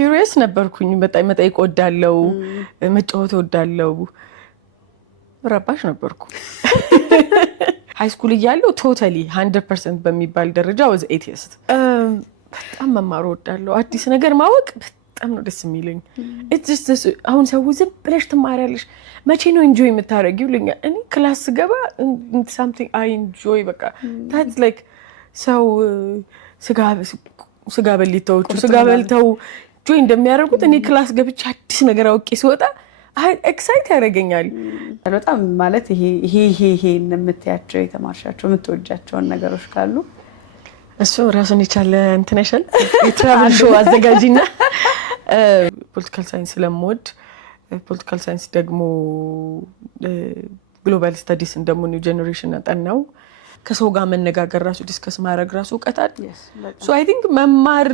ኪዩሪየስ ነበርኩኝ በጣም መጠይቅ ወዳለው መጫወት ወዳለው ረባሽ ነበርኩ ሃይ ስኩል እያለሁ ቶታሊ 100% በሚባል ደረጃ was atheist በጣም መማር ወዳለው አዲስ ነገር ማወቅ በጣም ነው ደስ የሚለኝ it's just አሁን ሰው ዝም ብለሽ ትማሪያለሽ መቼ ነው ኢንጆይ የምታረጊው ልኛ እኔ ክላስ ገባ something I enjoy በቃ that's like ሰው ስጋ በልተውቹ ስጋ በልተው ጆይ እንደሚያደርጉት እኔ ክላስ ገብቼ አዲስ ነገር አውቄ ሲወጣ ኤክሳይት ያደርገኛል በጣም ማለት ይሄ እንደምትያቸው የተማርሻቸው የምትወጃቸው ነገሮች ካሉ እሱ ራሱን ይቻለ እንትነሻል የትራቭል ሾው አዘጋጂና ፖለቲካል ሳይንስ ለምወድ ፖለቲካል ሳይንስ ደግሞ ግሎባል ስታዲስ እንደሞ ኒው ጄነሬሽን አጠናው ከሰው ጋር መነጋገር ራሱ ዲስከስ ማድረግ ራሱ ቀጣል ሶ አይ ቲንክ መማር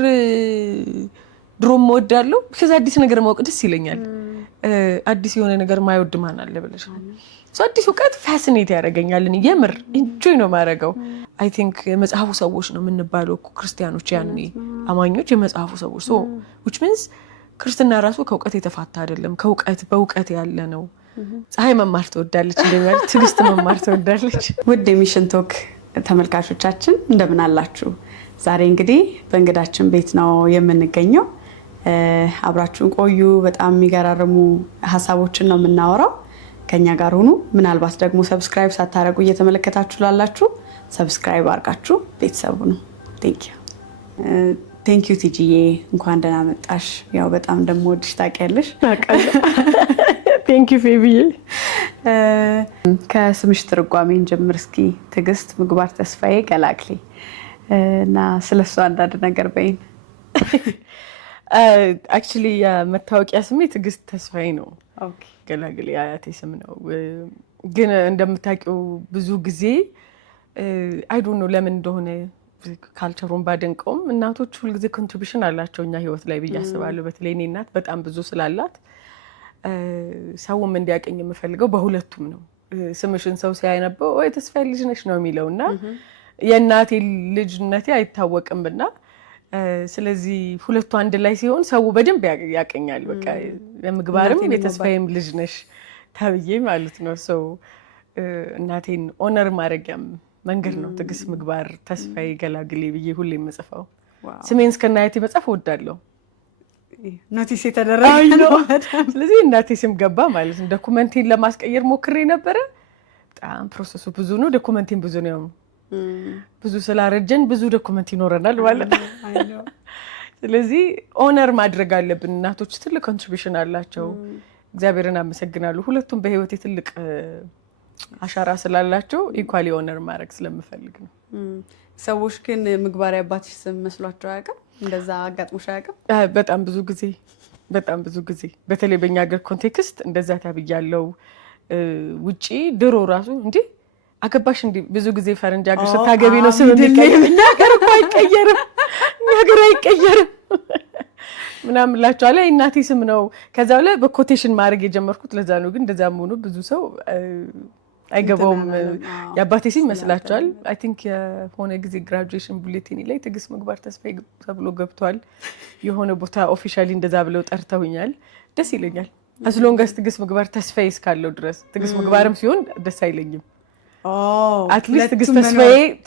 ድሮም ወዳለው because አዲስ ነገር ማወቅ ደስ ይለኛል አዲስ የሆነ ነገር ማይወድ ማን አለ ብለሽ ሶ አዲስ እውቀት ፋሲኔት ያደርገኛል እኔ የምር ኢንጆይ ነው ማረጋው አይ ቲንክ የመጽሐፉ ሰዎች ነው የምንባለው ክርስቲያኖች ያኔ አማኞች የመጽሐፉ ሰዎች so which means ክርስትና ራሱ ከእውቀት የተፋታ አይደለም ከእውቀት በእውቀት ያለ ነው ፀሐይ መማር ትወዳለች እንደሚባል ትግስት መማር ትወዳለች ውድ የሚሽን ቶክ ተመልካቾቻችን እንደምን አላችሁ ዛሬ እንግዲህ በእንግዳችን ቤት ነው የምንገኘው አብራችሁን ቆዩ በጣም የሚገራርሙ ሀሳቦችን ነው የምናወራው ከኛ ጋር ሆኑ ምናልባት ደግሞ ሰብስክራይብ ሳታረጉ እየተመለከታችሁ ላላችሁ ሰብስክራይብ አድርጋችሁ ቤተሰቡ ነው ቴንክ ዩ ቲጂዬ እንኳን ደህና መጣሽ ያው በጣም እንደምወድሽ ታውቂያለሽ ቴንክ ዩ ፌቢዬ ከስምሽ ትርጓሜን ጀምር እስኪ ትግስት ምግባር ተስፋዬ ገላግሌ እና ስለሷ አንዳንድ ነገር በይን actually መታወቂያ ስሜ ትግስት ተስፋዬ ነው ኦኬ ገላግሌ አያቴ ስም ነው ግን እንደምታውቂው ብዙ ጊዜ I don't know ለምን እንደሆነ ካልቸሩን ባደንቀውም እናቶች ሁሉ ጊዜ ኮንትሪቢዩሽን አላቸውኛ ህይወት ላይ በያስባለሁ በተለይ እኔ እናት በጣም ብዙ ስላላት ሰውም እንዲያቀኝ የምፈልገው በሁለቱም ነው ስምሽን ሰው ሲያነበው ወይ ተስፋዬ ልጅ ነሽ ነው የሚለውና የእናቴ ልጅነቴ አይታወቅምና ስለዚህ ሁለቱ አንድ ላይ ሲሆን ሰው በደንብ ያቀኛል በቃ የምግባርም የተስፋዬም ልጅ ነሽ ታብዬ ማለት ነው ሰው እናቴን ኦነር ማድረጊያም መንገድ ነው ትግስት ምግባር ተስፋዬ ገላግሌ ብዬ ሁሌ የምጽፈው ስሜን እስከናያቴ መጻፍ ወዳለሁ ኖቲስ የተደረገ ነው ስለዚህ እናቴ ስም ገባ ማለት ነው ዶክመንቴን ለማስቀየር ሞክሬ ነበር በጣም ፕሮሰሱ ብዙ ነው ዶክመንቴን ብዙ ነው ብዙ ስላረጀን ብዙ ዶክመንት ይኖረናል ማለት ነው ስለዚህ ኦነር ማድረግ አለብን እናቶች ትልቅ ኮንትሪቢዩሽን አላቸው እግዚአብሔርን አመሰግናለሁ ሁለቱም በህይወቴ ትልቅ አሻራ ስላላቸው ኢኳሊ ኦነር ማድረግ ስለምፈልግ ነው ሰዎች ግን ምግባር ያባትሽ ስም መስሏቸው አያውቅም እንደዛ አጋጥሞሽ አያውቅም በጣም ብዙ ጊዜ በተለይ በእኛ ሀገር ኮንቴክስት እንደዛ ታብያለው ውጪ ድሮ ራሱ እንዴ አገባሽ እንዴ ብዙ ጊዜ ፈረንጅ ሀገር ስታገቢ ነው ስም የሚቀየር እኛ ሀገር እኮ አይቀየርም ምናምን ላችኋለሁ እናቴ ስም ነው ከዛው ላይ በኮቴሽን ማድረግ የጀመርኩት ለዛ ነው ግን እንደዛም ሆኖ ብዙ ሰው አይገባውም ያባቴ ስም ይመስላችኋል አይ ቲንክ የሆነ ጊዜ ግራጁዌሽን ቡሌቲን ላይ ትግስት ምግባር ተስፋዬ ተብሎ ገብቷል የሆነ ቦታ ኦፊሻሊ እንደዛ ብለው ጠርተውኛል ደስ ይለኛል as long as ትግስት ምግባር ተስፋዬ እስካለው ድረስ ትግስት ምግባርም ሲሆን ደስ አይለኝም at least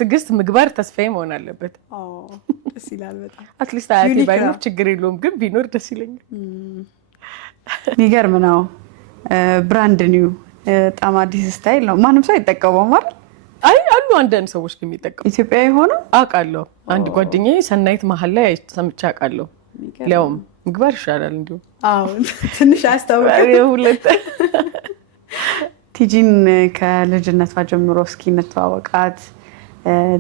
ትግስት ምግባር ተስፋዬ መሆን አለበት ደስ ይላል በጣም at least አያቴ ባይኖር ችግር የለውም ግን ቢኖር ደስ ይለኛል የሚገርም ነው ብራንድ ኒው በጣም አዲስ ስታይል ነው ማንም ሰው አይጠቀመውም አይደል አይ አሉ አንዳንድ ሰዎች ግን የሚጠቀሙ ኢትዮጵያዊ ሆኖ አውቃለሁ አንድ ጓደኛዬ ሰናይት መሀል ላይ ሰምቼ አውቃለሁ ሊያውም ምግባር ይሻላል እንዲሁ አዎ ትንሽ አስተዋወቀው ሁለት ቲጂን ከልጅነቷ ጀምሮ እስኪ እንተዋወቃት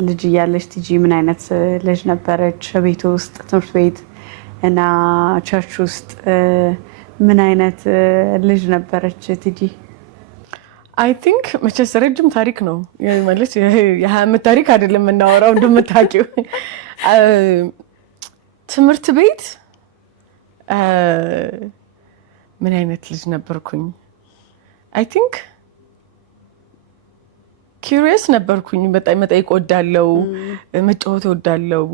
ልጅ እያለች ቲጂ ምን አይነት ልጅ ነበረች ቤት ውስጥ ትምህርት ቤት እና ቸርች ውስጥ ምን አይነት ልጅ ነበረች ቲጂ I think መቼስ ረጅም ታሪክ ነው ማለት የሀያመት ታሪክ አይደለም እናወራው እንደምታውቂው ትምህርት ቤት ምን አይነት ልጅ ነበርኩኝ I think curious ነበርኩኝ በጣም መጠይቅ ወዳለው መጫወት ወዳለው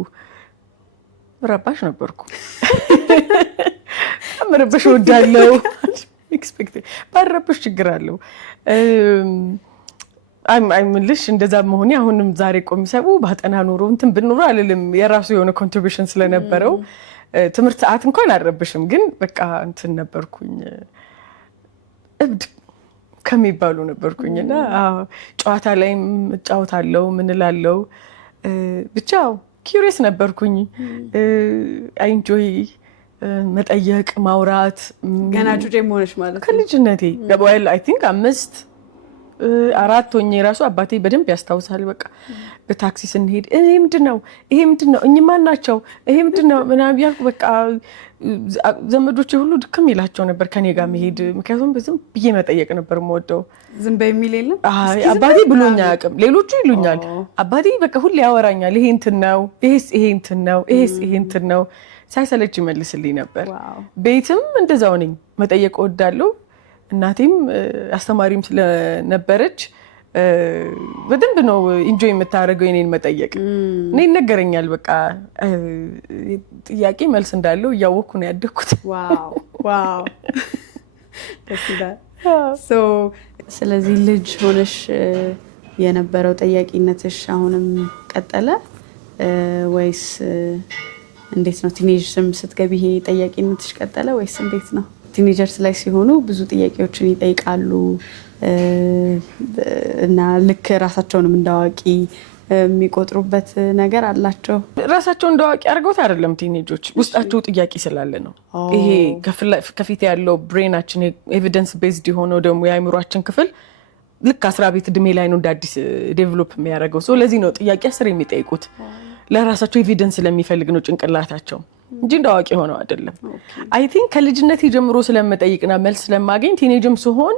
ረባሽ ነበርኩ በጣም መረበሽ እወዳለሁ። ኤክስፔክት ባረበሽ ችግር አለው። አይምልሽ እንደዛ መሆኔ አሁንም ዛሬ ቆም ሰው ባጠና ኖሮ እንትን ብኖር አልልም። የራሱ የሆነ ኮንትሪቢዩሽን ስለነበረው ትምህርት ሰዓት እንኳን አልረብሽም። ግን በቃ እንትን ነበርኩኝ እብድ ከሚባሉ ነበርኩኝና ጨዋታ ላይም እጫወታለሁ ምን እላለሁ። ብቻ ኪዩሪየስ ነበርኩኝ። አይ ኢንጆይ መጠየቅ ማውራት። ገና ጁዴ ሆነሽ ማለት ነው? ከልጅነቴ ገባል። አይ ቲንክ 4 ሆኜ ራሱ አባቴ በደንብ ያስታውሳል። በቃ በታክሲ ስንሄድ ይሄ ምንድነው እኚህ ማን ናቸው ይሄ ምንድነው ምናምን ያልኩ በቃ ዘመዶቼ ሁሉ ድክም ይላቸው ነበር ከኔ ጋር መሄድ። ምክንያቱም በዝም ብዬ መጠየቅ ነበር የምወደው። ዝም በይ የሚል የለም? አባቴ ብሎኝ አያውቅም። ሌሎቹ ይሉኛል። አባቴ በቃ ሁሌ ያወራኛል። ይሄ እንትን ነው፣ ይሄስ ይሄ እንትን ነው፣ ይሄስ ይሄ እንትን ነው ሳይሰለች ይመልስልኝ ነበር። ቤትም እንደዛው ነኝ፣ መጠየቅ እወዳለሁ። እናቴም አስተማሪም ስለነበረች በደንብ ነው ኢንጆይ የምታደርገው የኔን መጠየቅ። እኔ ይነገረኛል በቃ ጥያቄ መልስ እንዳለው እያወቅኩ ነው ያደግኩት። ዋው ደስ ይላል። ስለዚህ ልጅ ሆነሽ የነበረው ጠያቂነትሽ አሁንም ቀጠለ ወይስ እንዴት ነው? ቲኔጀርስም ስትገቢ ይሄ ጠያቂነትሽ ቀጠለ ወይስ እንዴት ነው? ቲኔጀርስ ላይ ሲሆኑ ብዙ ጥያቄዎችን ይጠይቃሉ እና ልክ ራሳቸውንም እንዳዋቂ የሚቆጥሩበት ነገር አላቸው። ራሳቸውን እንዳዋቂ አድርገውት አይደለም ቲኔጆች፣ ውስጣቸው ጥያቄ ስላለ ነው። ይሄ ከፊት ያለው ብሬናችን ኤቪደንስ ቤዝድ የሆነው ደግሞ የአእምሯችን ክፍል ልክ 10 ቤት እድሜ ላይ ነው እንደ አዲስ ዴቨሎፕ የሚያደርገው። ለዚህ ነው ጥያቄ 10 የሚጠይቁት። ለራሳቸው ኤቪደንስ ስለሚፈልግ ነው ጭንቅላታቸው እንጂ እንዳዋቂ ሆነው አይደለም። አይ ቲንክ ከልጅነት ጀምሮ ስለምጠይቅና መልስ ስለማገኝ ቲኔጅም ሲሆን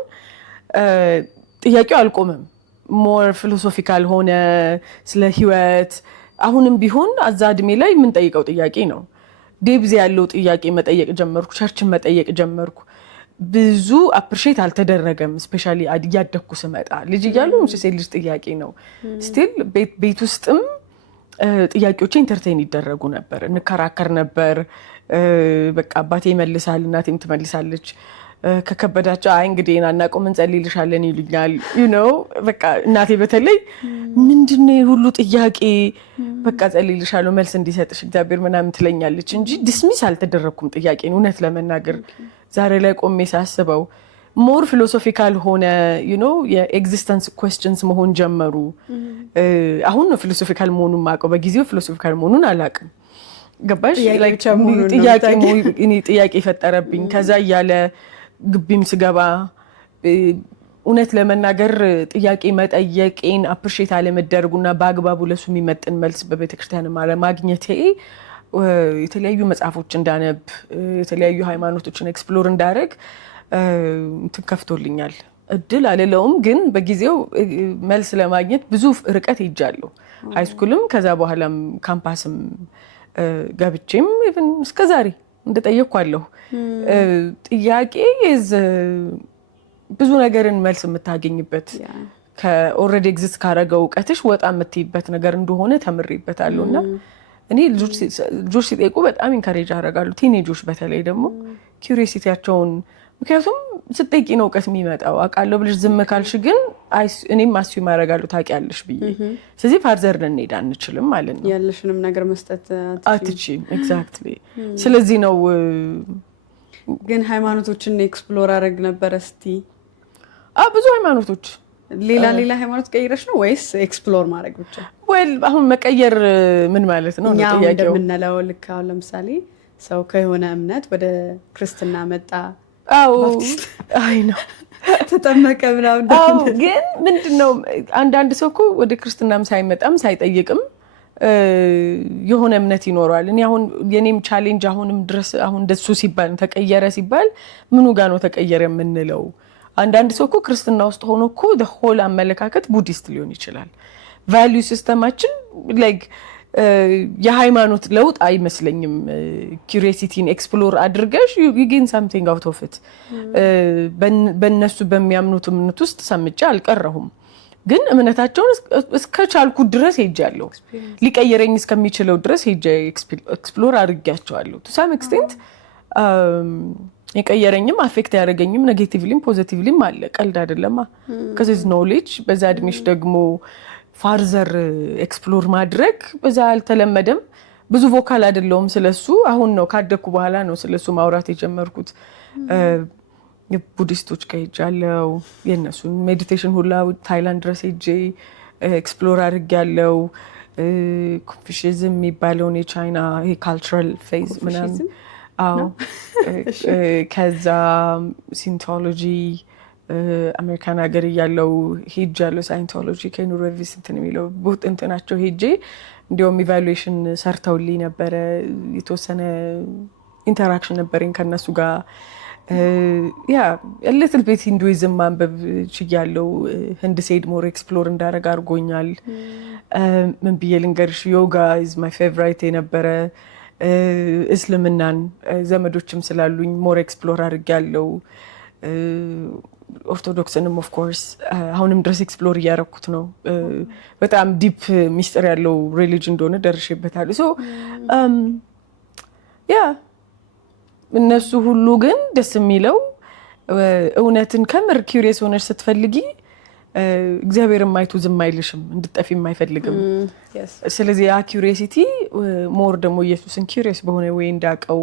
ጥያቄው አልቆመም። ሞር ፊሎሶፊካል ሆነ ስለ ህይወት። አሁንም ቢሆን አዛ እድሜ ላይ የምንጠይቀው ጥያቄ ነው። ዴብዝ ያለው ጥያቄ መጠየቅ ጀመርኩ። ቸርችን መጠየቅ ጀመርኩ። ብዙ አፕሪሼት አልተደረገም። ስፔሻሊ እያደግኩ ስመጣ ልጅ እያሉ ሴት ልጅ ጥያቄ ነው። ስቲል ቤት ውስጥም ጥያቄዎች ኢንተርቴን ይደረጉ ነበር። እንከራከር ነበር። በቃ አባቴ ይመልሳል፣ እናቴም ትመልሳለች። ከከበዳቸው አይ እንግዲህ እናናቆም እንጸልይልሻለን ይሉኛል። በቃ እናቴ በተለይ ምንድነው ሁሉ ጥያቄ በቃ ጸልይልሻለሁ መልስ እንዲሰጥሽ እግዚአብሔር ምናምን ትለኛለች እንጂ ዲስሚስ አልተደረኩም ጥያቄን። እውነት ለመናገር ዛሬ ላይ ቆሜ ሳስበው ሞር ፊሎሶፊካል ሆነ የኤግዚስተንስ ኩዌስችንስ መሆን ጀመሩ። አሁን ነው ፊሎሶፊካል መሆኑን ማውቀው። በጊዜው ፊሎሶፊካል መሆኑን አላውቅም። ገባሽ? ጥያቄ የፈጠረብኝ ከዛ እያለ ግቢም ስገባ እውነት ለመናገር ጥያቄ መጠየቄን አፕሪሼት አለመደረጉና በአግባቡ ለሱ የሚመጥን መልስ በቤተክርስቲያን አለማግኘቴ የተለያዩ መጽሐፎች እንዳነብ የተለያዩ ሃይማኖቶችን ኤክስፕሎር እንዳደረግ እንትን ከፍቶልኛል። እድል አልለውም፣ ግን በጊዜው መልስ ለማግኘት ብዙ ርቀት ሄጃለሁ። ሃይስኩልም ከዛ በኋላም ካምፓስም ገብቼም ኢቭን እስከዛሬ እንደጠየቅኳለሁ። ጥያቄ ብዙ ነገርን መልስ የምታገኝበት ከኦልሬዲ ኤግዚስት ካረገው እውቀትሽ ወጣ የምትይበት ነገር እንደሆነ ተምሬበታለሁ። እና እኔ ልጆች ሲጠይቁ በጣም ኢንካሬጅ አደርጋለሁ። ቲኔጆች በተለይ ደግሞ ኪዩሪዮሲቲያቸውን፣ ምክንያቱም ስትጠይቂ ነው እውቀት የሚመጣው። አውቃለሁ ብለሽ ዝም ካልሽ ግን እኔም አስዩም አደርጋለሁ ታውቂያለሽ ብዬ። ስለዚህ ፋርዘር ልንሄድ አንችልም ማለት ነው። ያለሽንም ነገር መስጠት አትችይም። ኤግዛክትሊ። ስለዚህ ነው ግን ሃይማኖቶችን ኤክስፕሎር አደረግ ነበረ እስቲ? ብዙ ሃይማኖቶች ሌላ ሃይማኖት ቀይረሽ ነው ወይስ ኤክስፕሎር ማድረግ ብቻ? አሁን መቀየር ምን ማለት ነው? እኛው እንደምንለው ልክ አሁን ለምሳሌ ሰው ከሆነ እምነት ወደ ክርስትና መጣ፣ አይ ነው ተጠመቀ ምናምን። ግን ምንድነው አንዳንድ ሰው እኮ ወደ ክርስትናም ሳይመጣም ሳይጠይቅም የሆነ እምነት ይኖረዋል። እኔ አሁን የኔም ቻሌንጅ አሁንም ድረስ አሁን እንደሱ ሲባል ተቀየረ ሲባል ምኑ ጋር ነው ተቀየረ የምንለው? አንዳንድ ሰው እኮ ክርስትና ውስጥ ሆኖ እኮ ሆል አመለካከት ቡዲስት ሊሆን ይችላል። ቫልዩ ሲስተማችን ላይክ የሃይማኖት ለውጥ አይመስለኝም። ኪዩሪዮሲቲን ኤክስፕሎር አድርገሽ ዩ ጌን ሳምቲንግ አውት ኦፍ ኢት። በእነሱ በሚያምኑት እምነት ውስጥ ሰምቼ አልቀረሁም፣ ግን እምነታቸውን እስከቻልኩ ድረስ ሄጃለሁ። ሊቀየረኝ እስከሚችለው ድረስ ሄጄ ኤክስፕሎር አድርጌያቸዋለሁ። ቱ ሳም ኤክስቴንት የቀየረኝም አፌክት ያደረገኝም ኔጌቲቭሊም ፖዚቲቭሊም አለ። ቀልድ አይደለማ because ኖሌጅ በዛ እድሜሽ ደግሞ ፋርዘር ኤክስፕሎር ማድረግ በዛ አልተለመደም። ብዙ ቮካል አይደለውም ስለሱ። አሁን ነው ካደኩ በኋላ ነው ስለሱ ማውራት የጀመርኩት። የቡዲስቶች ጋር ሄጃለሁ። የነሱን ሜዲቴሽን ሁላ ታይላንድ ድረስ ሄጄ ኤክስፕሎር አድርጌያለሁ። ኮንፊሽዝም የሚባለውን የቻይና ይሄ ካልቸራል ፌዝ ምናምን አዎ። ከዛ ሲንቶሎጂ አሜሪካን ሀገር እያለሁ ሄጃለሁ። ሳይንቶሎጂ ከዩኒቨርሲቲ እንትን የሚለው ቦት እንትናቸው ሄጄ እንዲያውም ኢቫሉዌሽን ሰርተውልኝ ነበረ። የተወሰነ ኢንተራክሽን ነበረኝ ከነሱ ጋር። ያ ሊትል ቤት ሂንዱይዝም ማንበብ ችያለሁ። ህንድ ሴድ ሞር ኤክስፕሎር እንዳደረግ አድርጎኛል። ምን ብዬ ልንገርሽ፣ ዮጋ ኢዝ ማይ ፌቨራይት የነበረ። እስልምናን ዘመዶችም ስላሉኝ ሞር ኤክስፕሎር አድርጌያለሁ። ኦርቶዶክስንም ኦፍ ኮርስ አሁንም ድረስ ኤክስፕሎር እያደረኩት ነው። በጣም ዲፕ ሚስጥር ያለው ሪሊጅን እንደሆነ ደርሼበታለሁ። ሶ ያ እነሱ ሁሉ ግን ደስ የሚለው እውነትን ከምር ኪውሪየስ ሆነሽ ስትፈልጊ እግዚአብሔርም አይቶ ዝም አይልሽም፣ እንድጠፊም አይፈልግም። ስለዚህ ያ ኪውሪየሲቲ ሞር ደግሞ ኢየሱስን ኪውሪየስ በሆነ ወይ እንዳቀው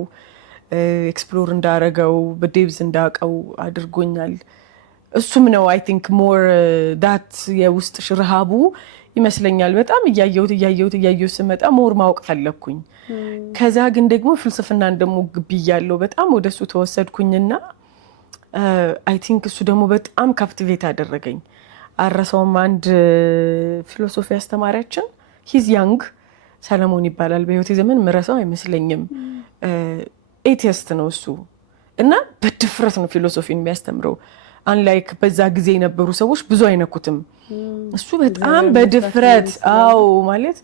ኤክስፕሎር እንዳረገው በዴብዝ እንዳቀው አድርጎኛል። እሱም ነው አይ ቲንክ ሞር ዳት የውስጥ ሽርሃቡ ይመስለኛል። በጣም እያየሁት ስመጣ ሞር ማወቅ ፈለግኩኝ። ከዛ ግን ደግሞ ፍልስፍናን ደግሞ ግቢ እያለሁ በጣም ወደሱ ተወሰድኩኝና አይ ቲንክ እሱ ደግሞ በጣም ካፕቲቬት አደረገኝ። አረሰውም አንድ ፊሎሶፊ አስተማሪያችን ሂዝ ያንግ ሰለሞን ይባላል። በህይወቴ ዘመን ምረሳው አይመስለኝም። ኤቲስት ነው እሱ እና በድፍረት ነው ፊሎሶፊን የሚያስተምረው። አንላይክ በዛ ጊዜ የነበሩ ሰዎች ብዙ አይነኩትም። እሱ በጣም በድፍረት ማለት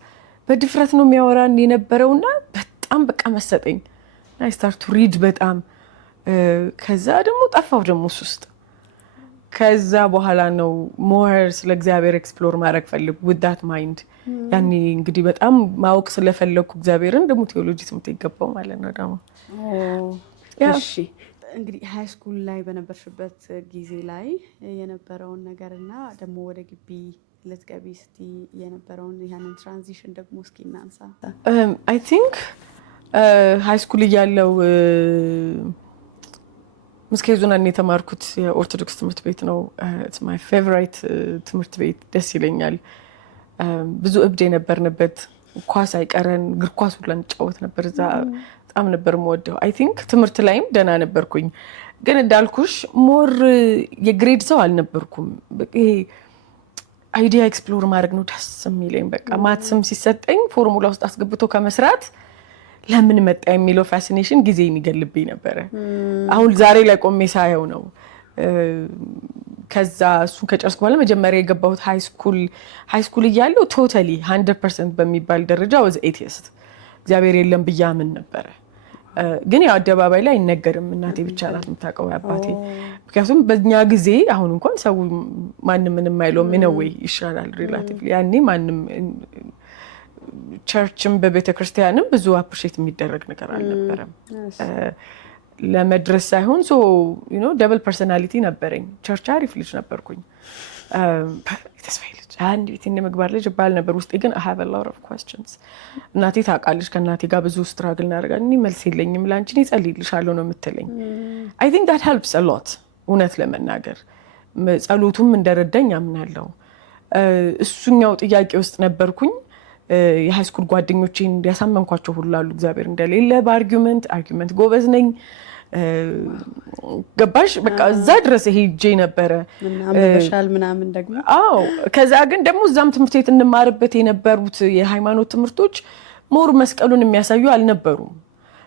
በድፍረት ነው የሚያወራን የነበረውና በጣም በቃ መሰጠኝ። አይ ስታርት ቱ ሪድ በጣም ከዛ ደግሞ ጠፋው ደግሞ እሱ ውስጥ። ከዛ በኋላ ነው ሞር ስለ እግዚአብሔር ኤክስፕሎር ማድረግ ፈልግ with that mind። ያኔ እንግዲህ በጣም ማወቅ ስለፈለኩ እግዚአብሔርን ደግሞ ቴዎሎጂ ትምህርት ይገባው ማለት ነው ደግሞ። እሺ እንግዲህ ሃይ ስኩል ላይ በነበርሽበት ጊዜ ላይ የነበረውን ነገርና ደግሞ ወደ ግቢ ልትገቢ እስቲ የነበረውን ያንን ትራንዚሽን ደግሞ እስኪ እናንሳ። አይ ቲንክ ሃይ ስኩል እያለው ምስካየ ኅዙናን የተማርኩት የኦርቶዶክስ ትምህርት ቤት ነው። ኢትስ ማይ ፌቨራይት ትምህርት ቤት፣ ደስ ይለኛል። ብዙ እብድ የነበርንበት፣ ኳስ አይቀረን፣ እግር ኳስ ሁላ እንጫወት ነበር እዛ። በጣም ነበር የምወደው። አይ ቲንክ ትምህርት ላይም ደህና ነበርኩኝ። ግን እንዳልኩሽ ሞር የግሬድ ሰው አልነበርኩም። ይሄ አይዲያ ኤክስፕሎር ማድረግ ነው ደስ የሚለኝ። በቃ ማትስም ሲሰጠኝ ፎርሙላ ውስጥ አስገብቶ ከመስራት ለምን መጣ የሚለው ፋሲኔሽን ጊዜን ይገልብኝ ነበረ። አሁን ዛሬ ላይ ቆሜ ሳየው ነው። ከዛ እሱን ከጨረስኩ በኋላ መጀመሪያ የገባሁት ሃይ ስኩል እያለሁ ቶታሊ 100% በሚባል ደረጃ ወዝ ኤቲስት። እግዚአብሔር የለም ብዬ አምን ነበረ። ግን ያው አደባባይ ላይ አይነገርም። እናቴ ብቻ ናት የምታውቀው፣ አባቴ። ምክንያቱም በእኛ ጊዜ አሁን እንኳን ሰው ማንም ምንም አይለውም፣ ኢነዌይ ይሻላል ሪላቲቭሊ። ያኔ ማንም ቸርችም በቤተ ክርስቲያንም ብዙ አፕሪሼት የሚደረግ ነገር አልነበረም። ለመድረስ ሳይሆን ደብል ፐርሶናሊቲ ነበረኝ። ቸርች አሪፍ ልጅ ነበርኩኝ። ተስፋዬ ልጅ አንድ ቤት እንደመግባር ልጅ ባል ነበር ውስጤ። ግን I have a lot of questions። እናቴ ታውቃለች፣ ከእናቴ ጋር ብዙ ስትራግል እናደርጋለን። እኔ መልስ የለኝም፣ ለአንቺ እኔ እጸልይልሻለሁ ነው የምትለኝ። I think that helps a lot እውነት ለመናገር ጸሎቱም እንደረዳኝ አምናለሁ። እሱኛው ጥያቄ ውስጥ ነበርኩኝ። የሃይስኩል ጓደኞቼን ያሳመንኳቸው ሁሉ አሉ እግዚአብሔር እንደሌለ በአርጊውመንት ጎበዝ ነኝ። ገባሽ በቃ እዛ ድረስ ሄጄ ነበረ ምናምን ደግሞ ከዛ ግን ደግሞ እዛም ትምህርት ቤት እንማርበት የነበሩት የሃይማኖት ትምህርቶች ሞር መስቀሉን የሚያሳዩ አልነበሩም።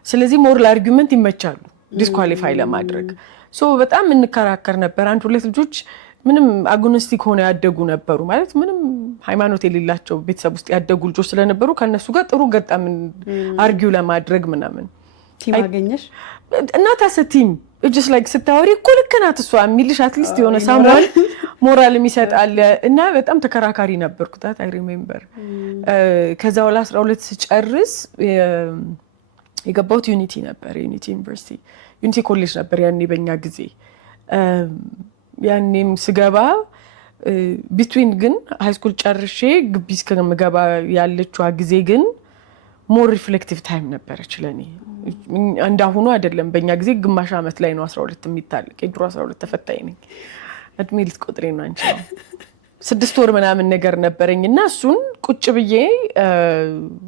ስለዚህ ሞር ለአርጊውመንት ይመቻሉ ዲስኳሊፋይ ለማድረግ። በጣም እንከራከር ነበር። አንድ ሁለት ልጆች ምንም አግኖስቲክ ሆነው ያደጉ ነበሩ፣ ማለት ምንም ሃይማኖት የሌላቸው ቤተሰብ ውስጥ ያደጉ ልጆች ስለነበሩ ከነሱ ጋር ጥሩ ገጠምን አርጊው ለማድረግ ምናምን። ቲም አገኘሽ? እናት አሰቲም just like ስታወሪ እኮ ልክ ናት እሷ የሚልሽ አትሊስት የሆነ ሳምዋን ሞራል የሚሰጣል። እና በጣም ተከራካሪ ነበርኩ። ታት አይ ሪሜምበር ከዛ በኋላ 12 ስጨርስ የገባሁት ዩኒቲ ነበር፣ ዩኒቲ ዩኒቨርሲቲ ዩኒቲ ኮሌጅ ነበር ያኔ በእኛ ጊዜ። ያኔም ስገባ ቢትዊን ግን ሃይስኩል ጨርሼ ግቢ እስከምገባ ያለችዋ ጊዜ ግን ሞር ሪፍሌክቲቭ ታይም ነበረች ለኔ። እንዳሁኑ አይደለም። በእኛ ጊዜ ግማሽ ዓመት ላይ ነው 12 የሚታለቅ። የድሮ 12 ተፈታኝ ነኝ። እድሜ ልትቆጥሬ ነው አንቺ። 6 ወር ምናምን ነገር ነበረኝ እና እሱን ቁጭ ብዬ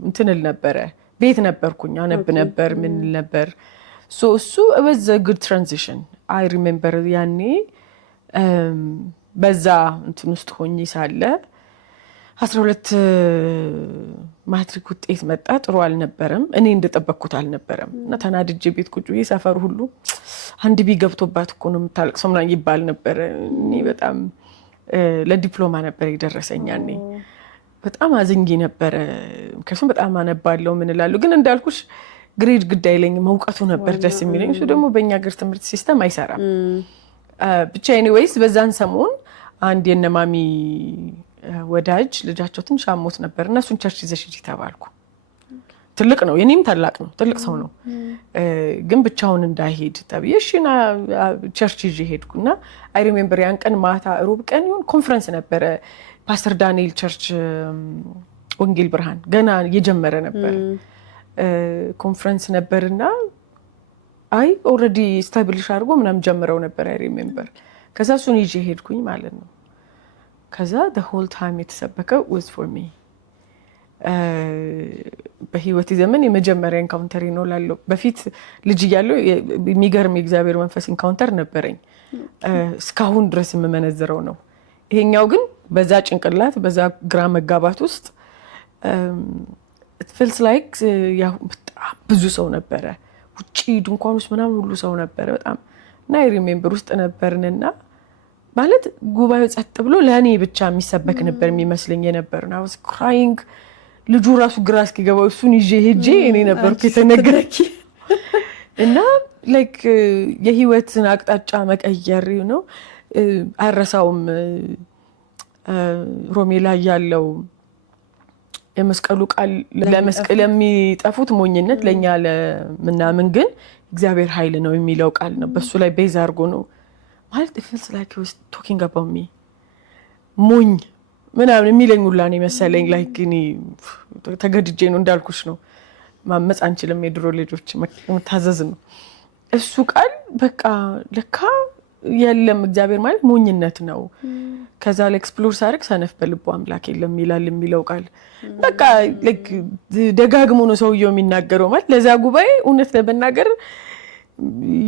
እንትንል ነበረ። ቤት ነበርኩኝ፣ አነብ ነበር፣ ምን ነበር። እሱ was a good transition. I remember ያኔ በዛ እንትን ውስጥ ሆኜ ሳለ 12 ማትሪክ ውጤት መጣ። ጥሩ አልነበረም፣ እኔ እንደጠበቅኩት አልነበረም እና ተናድጄ ቤት ቁጭ ብዬ ሰፈር ሁሉ አንድ ቢገብቶባት እኮ ነው የምታለቅሰው ምናምን ይባል ነበር። እኔ በጣም ለዲፕሎማ ነበር የደረሰኝ ያኔ። በጣም አዝኜ ነበረ። ምክንያቱም በጣም አነባለሁ ምን እላለሁ፣ ግን እንዳልኩሽ ግሬድ ግድ አይለኝም፣ እውቀቱ ነበር ደስ የሚለኝ። እሱ ደግሞ በእኛ ሀገር ትምህርት ሲስተም አይሰራም። ብቻ ኤኒዌይስ በዛን ሰሞን አንድ የነማሚ ወዳጅ ልጃቸው ትንሽ አሞት ነበር እና እሱን ቸርች ይዘሽ ሂጂ ተባልኩ። ትልቅ ነው፣ የኔም ታላቅ ነው፣ ትልቅ ሰው ነው። ግን ብቻውን እንዳይሄድ ተብዬ እሺ ና ቸርች ይዤ ሄድኩና አይ ሪሜምበር ያን ቀን ማታ ሮብ ቀን ይሁን ኮንፈረንስ ነበረ ፓስተር ዳንኤል ቸርች ወንጌል ብርሃን ገና እየጀመረ ነበር። ኮንፈረንስ ነበርና አይ ኦልሬዲ ስታብሊሽ አድርጎ ምናምን ጀምረው ነበር አይ ሪሜምበር። ከዛ እሱን ይዤ ሄድኩኝ ማለት ነው። ከዛ the whole time የተሰበከው was for me። በህይወት ዘመን የመጀመሪያ ኢንካውንተር ነው ላለው። በፊት ልጅ እያለሁ የሚገርም የእግዚአብሔር መንፈስ ኢንካውንተር ነበረኝ፣ እስካሁን ድረስ የምመነዝረው ነው። ይሄኛው ግን በዛ ጭንቅላት በዛ ግራ መጋባት ውስጥ it feels like በጣም ብዙ ሰው ነበረ፣ ውጪ ድንኳን ውስጥ ምናምን ሁሉ ሰው ነበረ በጣም እና አይ ሪሜምበር ውስጥ ነበርንና ማለት ጉባኤው ጸጥ ብሎ ለኔ ብቻ የሚሰበክ ነበር የሚመስለኝ የነበርና I was crying። ልጁ ራሱ ግራ እስኪገባው እሱን ይዤ ሄጄ እኔ ነበርኩ የተነገረኝ እና ላይክ የህይወትን አቅጣጫ መቀየር ነው። አረሳውም ሮሜ ላይ ያለው የመስቀሉ ቃል ለመስቀል የሚጠፉት ሞኝነት ለኛ ለምናምን ግን እግዚአብሔር ኃይል ነው የሚለው ቃል ነው። በሱ ላይ ቤዝ አድርጎ ነው ማለት it feels like he was talking about me። ሞኝ ምናምን የሚለኝ ሁላ ነው መሰለኝ። ላይክ እኔ ተገድጄ ነው እንዳልኩሽ ነው። ማመጽ አንችልም፣ የድሮ ልጆች መታዘዝ ነው። እሱ ቃል በቃ ለካ የለም እግዚአብሔር ማለት ሞኝነት ነው። ከዛ ላይ ኤክስፕሎር ሳደርግ ሰነፍ በልቡ አምላክ የለም ይላል የሚለው ቃል በቃ ላይክ ደጋግሞ ነው ሰውየው የሚናገረው። ማለት ለዛ ጉባኤ እውነት ለመናገር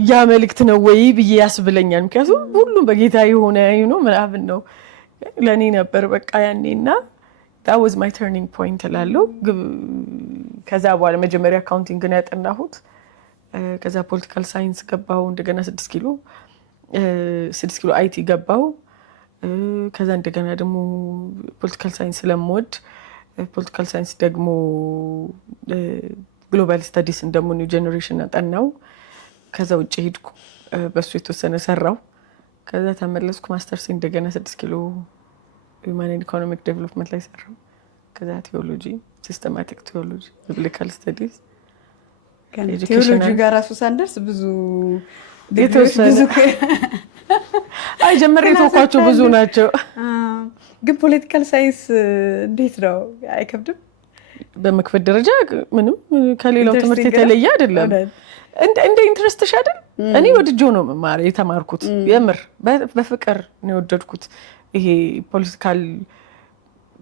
ያ መልእክት ነው ወይ ብዬ ያስብለኛል። ምክንያቱም ሁሉም በጌታ የሆነ ነው ምናምን ነው ለኔ ነበር በቃ ያኔና that was my turning point እላለሁ። ከዛ በኋላ መጀመሪያ አካውንቲንግ ነው ያጠናሁት። ከዛ ፖለቲካል ሳይንስ ገባው እንደገና 6 ኪሎ አይቲ ገባው። ከዛ እንደገና ደግሞ ፖለቲካል ሳይንስ ስለምወድ ፖለቲካል ሳይንስ ደግሞ ግሎባል ስታዲስ ደግሞ ኒው ጄኔሬሽን አጠናው። ከዛ ውጭ ሄድኩ፣ በሱ የተወሰነ ሰራው። ከዛ ተመለስኩ ማስተርስ እንደገና 6 ኪሎ ሁማን ኤንድ ኢኮኖሚክ ዴቨሎፕመንት ላይ ሰራው። ከዛ ቴዎሎጂ፣ ሲስተማቲክ ቴዎሎጂ፣ ቢብሊካል ስታዲስ ቴዎሎጂ ጋር ራሱ ሳንደርስ ብዙ አይ ጀመረ የተወኳቸው ብዙ ናቸው። ግን ፖለቲካል ሳይንስ እንዴት ነው? አይከብድም? በመክፈት ደረጃ ምንም ከሌላው ትምህርት የተለየ አይደለም። እንደ ኢንትረስትሽ አይደል? እኔ ወድጄው ነው መማር የተማርኩት። የምር በፍቅር ነው የወደድኩት ይሄ ፖለቲካል።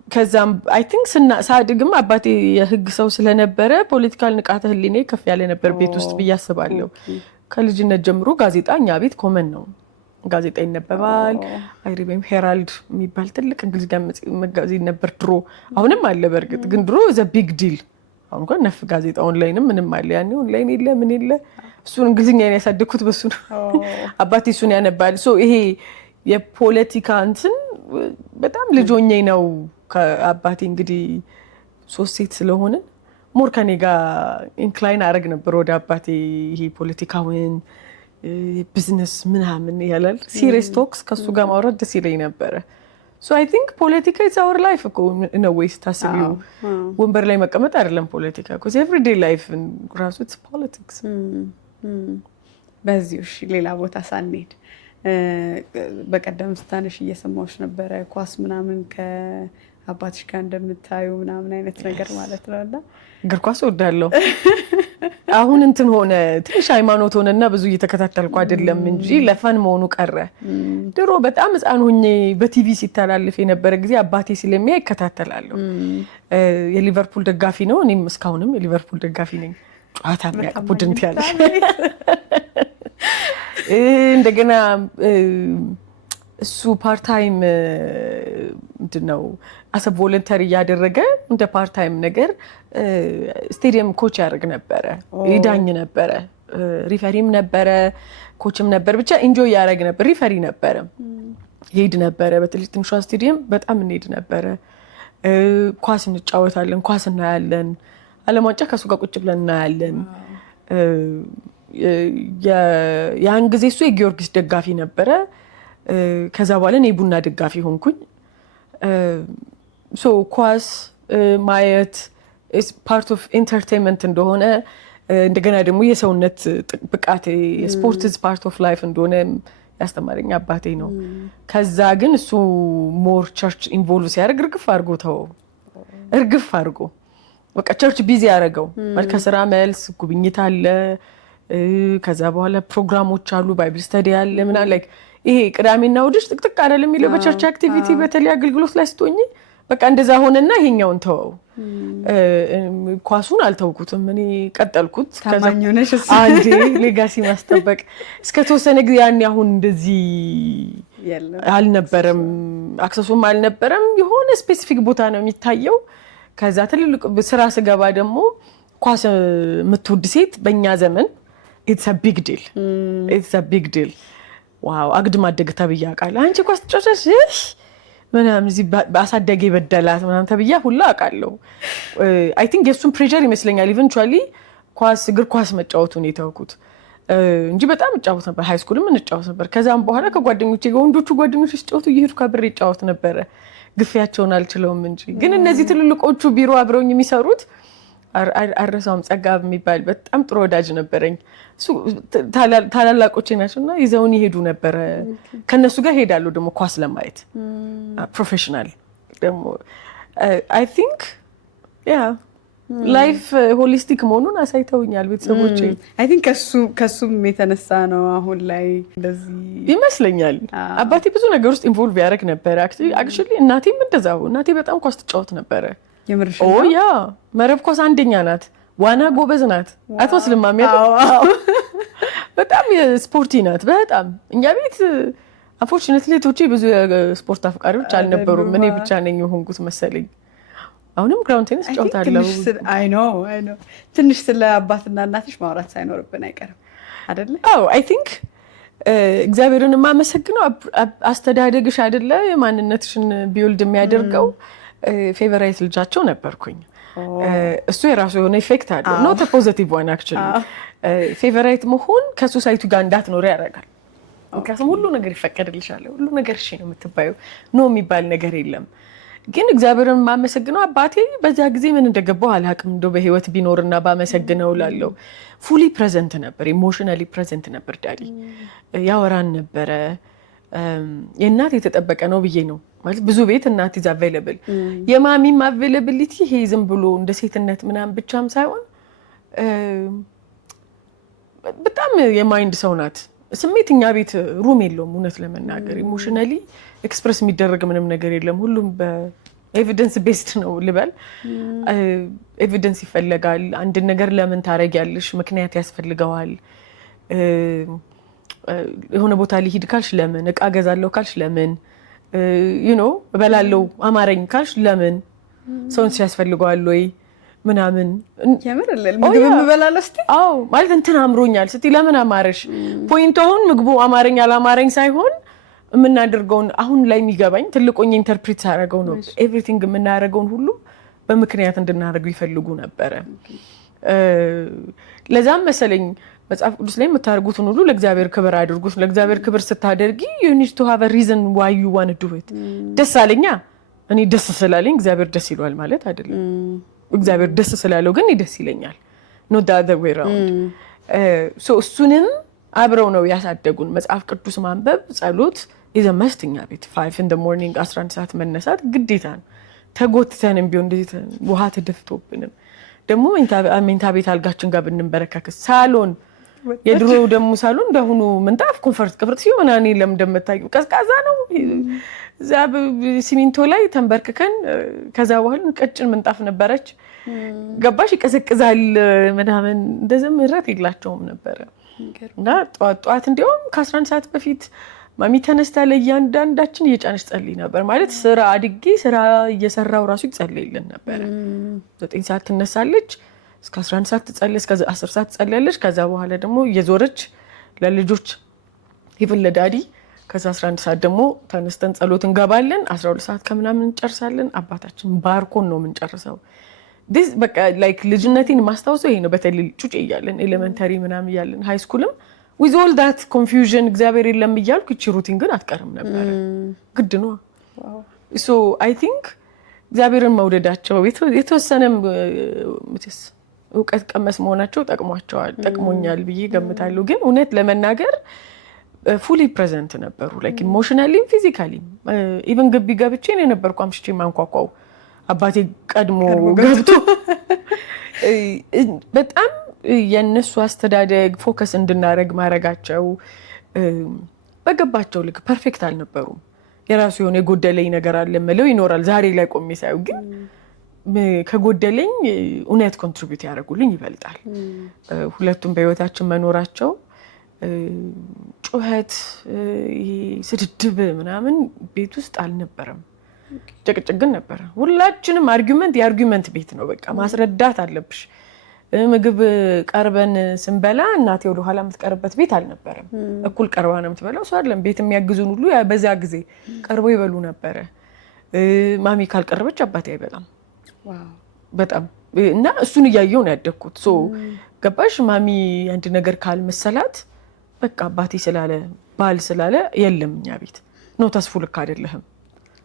ከዛም አይ ቲንክ ሳድግም አባቴ የህግ ሰው ስለነበረ ፖለቲካል ንቃተ ህሊናዬ ከፍ ያለ ነበር ቤት ውስጥ ብዬ አስባለሁ። ከልጅነት ጀምሮ ጋዜጣ እኛ ቤት ኮመን ነው። ጋዜጣ ይነበባል። አይ ሪሜምበር ሄራልድ የሚባል ትልቅ እንግሊዝኛ መጋዚን ነበር ድሮ። አሁንም አለ በርግጥ፣ ግን ድሮ ዘ ቢግ ዲል። አሁን እንኳን ነፍ ጋዜጣ ኦንላይንም ምንም አለ። ያኔ ኦንላይን የለ ምን የለ። እሱን እንግሊዝኛ ያሳደግኩት በሱ ነው። አባቴ እሱን ያነባል። ይሄ የፖለቲካ እንትን በጣም ልጆኜ ነው። ከአባቴ እንግዲህ 3 ሴት ስለሆነ ሞር ከኔ ጋር ኢንክላይን አደረግ ነበር ወደ አባቴ። ይሄ ፖለቲካውን ቢዝነስ ምናምን ያላል ሲሪየስ ቶክስ ከሱ ጋር ማውራት ደስ ይለኝ ነበረ። ሶ አይ ቲንክ ፖለቲካ ኢዝ አወር ላይፍ እኮ ነው ወይስ ታስቢው? ወንበር ላይ መቀመጥ አይደለም ፖለቲካ እኮ ኤቭሪዴይ ላይፍ ራሱ ኢትስ ፖለቲክስ። በዚሁ እሺ ሌላ ቦታ ሳንሄድ በቀደም ስታነሽ እየሰማሁሽ ነበረ ኳስ ምናምን ከአባትሽ ጋር እንደምታዩ ምናምን አይነት ነገር ማለት ነው። እና እግር ኳስ እወዳለሁ። አሁን እንትን ሆነ ትንሽ ሃይማኖት ሆነና ብዙ እየተከታተልኩ አይደለም እንጂ ለፈን መሆኑ ቀረ። ድሮ በጣም ሕፃን ሆኜ በቲቪ ሲተላለፍ የነበረ ጊዜ አባቴ ስለሚያ ይከታተላለሁ። የሊቨርፑል ደጋፊ ነው። እኔም እስካሁንም የሊቨርፑል ደጋፊ ነኝ። ጨዋታ የሚያውቅ ቡድን ያለሽ እንደገና እሱ ፓርታይም ምንድነው አሰ ቮለንተሪ እያደረገ እንደ ፓርታይም ነገር ስቴዲየም ኮች ያደርግ ነበረ፣ ይዳኝ ነበረ፣ ሪፈሪም ነበረ፣ ኮችም ነበር። ብቻ ኢንጆይ ያደርግ ነበር። ሪፈሪ ነበረ፣ ይሄድ ነበረ። በትልቅ ትንሿ ስቴዲየም በጣም እንሄድ ነበረ። ኳስ እንጫወታለን፣ ኳስ እናያለን። ዓለም ዋንጫ ከሱ ጋር ቁጭ ብለን እናያለን። ያን ጊዜ እሱ የጊዮርጊስ ደጋፊ ነበረ። ከዛ በኋላ እኔ ቡና ደጋፊ ሆንኩኝ። ሶ ኳስ ማየት ፓርት ኦፍ ኢንተርቴንመንት እንደሆነ እንደገና ደግሞ የሰውነት ብቃት የስፖርት ፓርት ኦፍ ላይፍ እንደሆነ ያስተማረኝ አባቴ ነው። ከዛ ግን እሱ ሞር ቸርች ኢንቮልቭ ሲያደርግ እርግፍ አድርጎ ተወው። እርግፍ አድርጎ በቃ ቸርች ቢዚ ያደረገው ማለት ከስራ መልስ ጉብኝት አለ። ከዛ በኋላ ፕሮግራሞች አሉ፣ ባይብል ስተዲ አለ ምናምን ላይክ ይሄ ቅዳሜና እሑድሽ ጥቅጥቅ አይደለም የሚለው በቸርች አክቲቪቲ በተለይ አገልግሎት ላይ ስትሆኚ በቃ እንደዛ ሆነና ይሄኛውን ተወው። ኳሱን አልተውኩትም፣ እኔ ቀጠልኩት። ታማኝ ሆነሽ አንዴ ሌጋሲ ማስጠበቅ እስከ ተወሰነ ጊዜ ያን አሁን እንደዚህ አልነበረም፣ አክሰሱም አልነበረም። የሆነ ስፔሲፊክ ቦታ ነው የሚታየው። ከዛ ትልልቅ ስራ ስገባ ደግሞ ኳስ የምትወድ ሴት በእኛ ዘመን ኢትስ አ ቢግ ዲል፣ ኢትስ አ ቢግ ዲል። ዋው አግድ ማደግ ተብዬ አውቃለሁ። አንቺ ኳስ ትጫወቻለሽ ምናምን እዚህ በአሳዳጊ በደላት ምናምን ተብዬ ሁላ አውቃለሁ። አይ ቲንክ የእሱን ፕሬሸር ይመስለኛል ኢቨንቹዋሊ ኳስ እግር ኳስ መጫወቱን የተውኩት እንጂ በጣም እጫወት ነበር። ሃይ ስኩልም እንጫወት ነበር። ከዛም በኋላ ከጓደኞቼ ጋር ወንዶቹ ጓደኞች ሲጫወቱ እየሄድኩ አብሬ እጫወት ነበረ። ግፊያቸውን አልችለውም እንጂ ግን እነዚህ ትልልቆቹ ቢሮ አብረውኝ የሚሰሩት አረሳውም ጸጋብ የሚባል በጣም ጥሩ ወዳጅ ነበረኝ። እሱ ታላላቆቼ ናቸውና ይዘውን ይሄዱ ነበረ። ከነሱ ጋር ሄዳለሁ ደግሞ ኳስ ለማየት ፕሮፌሽናል ደግሞ አይ ቲንክ ያ ላይፍ ሆሊስቲክ መሆኑን አሳይተውኛል ቤተሰቦቼ። አይ ቲንክ ከሱም የተነሳ ነው አሁን ላይ እንደዚህ ይመስለኛል። አባቴ ብዙ ነገር ውስጥ ኢንቮልቭ ያደርግ ነበረ። አክቹዋሊ እናቴም እንደዛው። እናቴ በጣም ኳስ ትጫወት ነበረ። የምርሽ ኦ ያ መረብ ኳስ አንደኛ ናት። ዋና ጎበዝ ናት። አትመስልም ማሚ? በጣም ስፖርቲ ናት በጣም። እኛ ቤት አንፎርቹኔትሊ ቶቼ ብዙ የስፖርት አፍቃሪዎች አልነበሩም። እኔ ብቻ ነኝ የሆንኩት መሰለኝ። አሁንም ግራውንድ ቴኒስ እጫወታለሁ። አይ ኖ ትንሽ ስለ አባትና እናትሽ ማውራት ሳይኖርብን አይቀርም አይደለ? አዎ አይ ቲንክ እግዚአብሔርን የማመሰግነው አስተዳደግሽ አይደለ የማንነትሽን ቢውልድ የሚያደርገው። ፌቨራይት ልጃቸው ነበርኩኝ። እሱ የራሱ የሆነ ኢፌክት አለው። ኖት ፖዚቲቭ ዋን አክቹዋሊ። ፌቨራይት መሆን ከሶሳይቲ ጋር እንዳትኖሪ ያደርጋል። ምክንያቱም ሁሉ ነገር ይፈቀድልሻል፣ ሁሉ ነገር እሺ ነው የምትባየው። ኖ የሚባል ነገር የለም። ግን እግዚአብሔርን የማመሰግነው አባቴ በዚያ ጊዜ ምን እንደገባው አላውቅም። እንደው በህይወት ቢኖርና ባመሰግነው እላለሁ። ፉሊ ፕሬዘንት ነበር፣ ኢሞሽናሊ ፕሬዘንት ነበር። ዳዲ ያወራን ነበረ። የእናት የተጠበቀ ነው ብዬ ነው ማለት ብዙ ቤት እናት ኢዝ አቬይለብል። የማሚም አቬይለብሊቲ ይሄ ዝም ብሎ እንደ ሴትነት ምናምን ብቻም ሳይሆን በጣም የማይንድ ሰው ናት። ስሜት እኛ ቤት ሩም የለውም እውነት ለመናገር ኢሞሽናሊ ኤክስፕረስ የሚደረግ ምንም ነገር የለም። ሁሉም በኤቪደንስ ቤስድ ነው ልበል። ኤቪደንስ ይፈለጋል። አንድ ነገር ለምን ታረጊያለሽ ምክንያት ያስፈልገዋል። የሆነ ቦታ ሊሄድ ካልሽ ለምን፣ እቃ ገዛለሁ ካልሽ ለምን፣ እበላለሁ አማረኝ ካልሽ ለምን፣ ሰውን ሲያስፈልገዋል ወይ ምናምን የምር ምግብ የምበላለሁ ስትይ አዎ ማለት እንትን አምሮኛል ስትይ ለምን አማረሽ። ፖይንቱ አሁን ምግቡ አማረኝ አላማረኝ ሳይሆን የምናደርገውን አሁን ላይ የሚገባኝ ትልቆኝ ኢንተርፕሪት ሳደርገው ነው። ኤቭሪቲንግ የምናደርገውን ሁሉ በምክንያት እንድናደርገው ይፈልጉ ነበረ። ለዛም መሰለኝ መጽሐፍ ቅዱስ ላይ የምታደርጉትን ሁሉ ለእግዚአብሔር ክብር አድርጉት። ለእግዚአብሔር ክብር ስታደርጊ you need to have a reason why you want to do it። ደስ አለኛ እኔ ደስ ስላለኝ እግዚአብሔር ደስ ይሏል ማለት አይደለም። እግዚአብሔር ደስ ስላለው ግን ደስ ይለኛል። not the other way around። so እሱንም አብረው ነው ያሳደጉን። መጽሐፍ ቅዱስ ማንበብ፣ ጸሎት ይዘመስተኛ ቤት 5 in the morning 11 ሰዓት መነሳት ግዴታ ነው። ተጎትተንም ቢሆን እንደዚህ ውሃ ተደፍቶብንም ደግሞ ሜንታ ቤት አልጋችን ጋር ብንበረከክ ሳሎን የድሮ ደግሞ ሳሎን እንደሆኑ ምንጣፍ ኮንፈርት ክፍርት ሲሆን እኔ ለምን እንደምታውቂው ቀዝቃዛ ነው። እዛ ሲሚንቶ ላይ ተንበርክከን ከዛ በኋላ ቀጭን ምንጣፍ ነበረች ገባሽ ይቀዘቅዛል ምናምን እንደዚህ ምረት ይላቸውም ነበር። እና ጧት እንዲያውም ከ11 ሰዓት በፊት ማሚ ተነስታ ለእያንዳንዳችን እየጫነች ጸልይ ነበር። ማለት ስራ አድጌ ስራ እየሰራው ራሱ ይጸልይልን ነበር። 9 ሰዓት ትነሳለች እስከ 11 ሰዓት ትጸልይ እስከ 10 ሰዓት ትጸልያለች። ከዛ በኋላ ደግሞ እየዞረች ለልጆች ይብለዳዲ ከዛ 11 ሰዓት ደግሞ ተነስተን ጸሎት እንገባለን። 12 ሰዓት ከምናምን እንጨርሳለን። አባታችን ባርኮን ነው የምንጨርሰው። this በቃ ላይክ ልጅነቴን ማስታወሰው ይሄ ነው። በተለይ ጩጬ እያለን ኤሌመንተሪ ምናምን እያለን ሃይ ስኩልም with all that confusion እግዚአብሔር የለም እያልኩ እቺ ሩቲን ግን አትቀርም ነበር። ግድ ነው። so I think እግዚአብሔርን መውደዳቸው የተወሰነም ምትስ እውቀት ቀመስ መሆናቸው ጠቅሞኛል ብዬ ገምታለሁ። ግን እውነት ለመናገር fully present ነበሩ like emotionally physically even ግቢ ገብቼ ነው ነበርኩ አምሽቼ ማንኳኳው አባቴ ቀድሞ ገብቶ በጣም የነሱ አስተዳደግ ፎከስ እንድናረግ ማረጋቸው በገባቸው ልክ ፐርፌክት አልነበሩም። የራሱ የሆነ የጎደለኝ ነገር አለ ማለት ይኖራል። ዛሬ ላይ ቆሜ ሳይው ግን ከጎደለኝ እውነት ኮንትሪቢዩት ያደርጉልኝ ይበልጣል። ሁለቱም በህይወታችን መኖራቸው ጩኸት ስድድብ ምናምን ቤት ውስጥ አልነበረም። ጭቅጭቅ ግን ነበር። ሁላችንም የአርጊውመንት ቤት ነው። በቃ ማስረዳት አለብሽ። ምግብ ቀርበን ስንበላ እናቴ ወደ ኋላ የምትቀርበት ቤት አልነበረም። እኩል ቀርባ ነው የምትበላው። ሰው አይደለም ቤት የሚያግዙን ሁሉ በዛ ጊዜ ቀርቦ ይበሉ ነበር። ማሚ ካልቀረበች አባቴ አይበላም። በጣም እና እሱን እያየሁ ነው ያደግኩት። ሶ ገባሽ ማሚ አንድ ነገር ካልመሰላት በቃ አባቴ ስላለ ባል ስላለ የለም እኛ ቤት ነው ተስፉ ልክ አይደለህም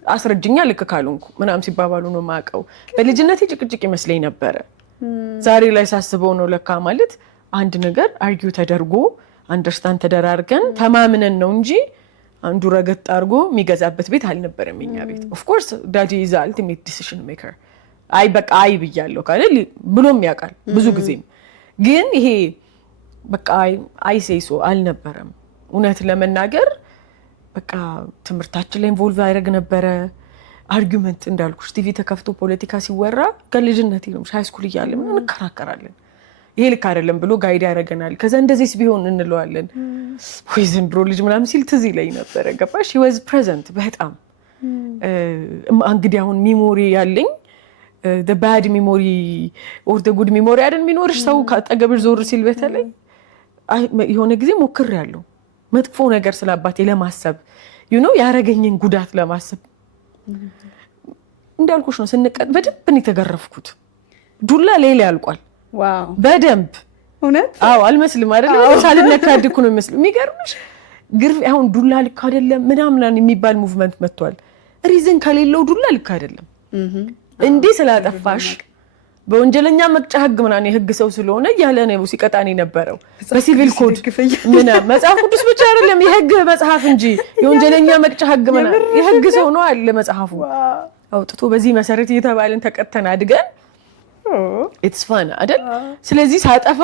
አስረጅኛ ልክ ካልሆንኩ ምናምን ሲባባሉ ነው ማቀው። በልጅነቴ ጭቅጭቅ ይመስለኝ ነበር። ዛሬ ላይ ሳስበው ነው ለካ ማለት አንድ ነገር አርጊው ተደርጎ አንደርስታንድ ተደራርገን ተማምነን ነው እንጂ አንዱ ረገጥ አድርጎ የሚገዛበት ቤት አልነበረም የኛ ቤት። ኦፍ ኮርስ ዳዲ ኢዝ አልቲሜት ዲሲዥን ሜከር። አይ በቃ አይ ብያለሁ ካለ ብሎም ያውቃል ብዙ ጊዜም። ግን ይሄ በቃ አይ ሴይሶ አልነበረም። እውነት ለመናገር በቃ ትምህርታችን ላይ ኢንቮልቭ ያደርግ ነበረ። አርጊውመንት እንዳልኩሽ ቲቪ ተከፍቶ ፖለቲካ ሲወራ ከልጅነቴ ነው ሃይ ስኩል እያለ ምን እንከራከራለን። ይሄ ልክ አይደለም ብሎ ጋይድ ያደርገናል። ከዛ እንደዚህስ ቢሆን እንለዋለን። ወይ ዘንድሮ ልጅ ምናምን ሲል ትዝ ይለኝ ነበረ። ገባሽ he was present በጣም እንግዲህ አሁን ሚሞሪ ያለኝ the bad memory or the good memory አይደል የሚኖርሽ ሰው ካጠገብሽ ዞር ሲል በተለይ የሆነ ጊዜ ሞክሬያለሁ መጥፎ ነገር ስለአባቴ ለማሰብ ያረገኝን ጉዳት ለማሰብ እንዳልኩሽ ነው። ስንቀጥ በደንብ ነው የተገረፍኩት። ዱላ ሌላ ያልቋል። ዋው በደንብ እውነት አዎ አልመስልም አይደል ሳልነካድኩ ነው የሚመስለው። የሚገርምሽ ግርፍ አሁን ዱላ ልክ አይደለም ምናምን የሚባል ሙቭመንት መጥቷል። ሪዝን ከሌለው ዱላ ልክ አይደለም። እንዴ ስላጠፋሽ በወንጀለኛ መቅጫ ህግ ምናምን የህግ ሰው ስለሆነ ያለ ነው ሲቀጣን የነበረው በሲቪል ኮድ ምናምን መጽሐፍ ቅዱስ ብቻ አይደለም የህግ መጽሐፍ እንጂ የወንጀለኛ መቅጫ ህግ ምናምን የህግ ሰው ነው አለ መጽሐፉ አውጥቶ በዚህ መሰረት እየተባለን ተቀጥተን አድገን ኢትስ ፋን አይደል። ስለዚህ ሳጠፋ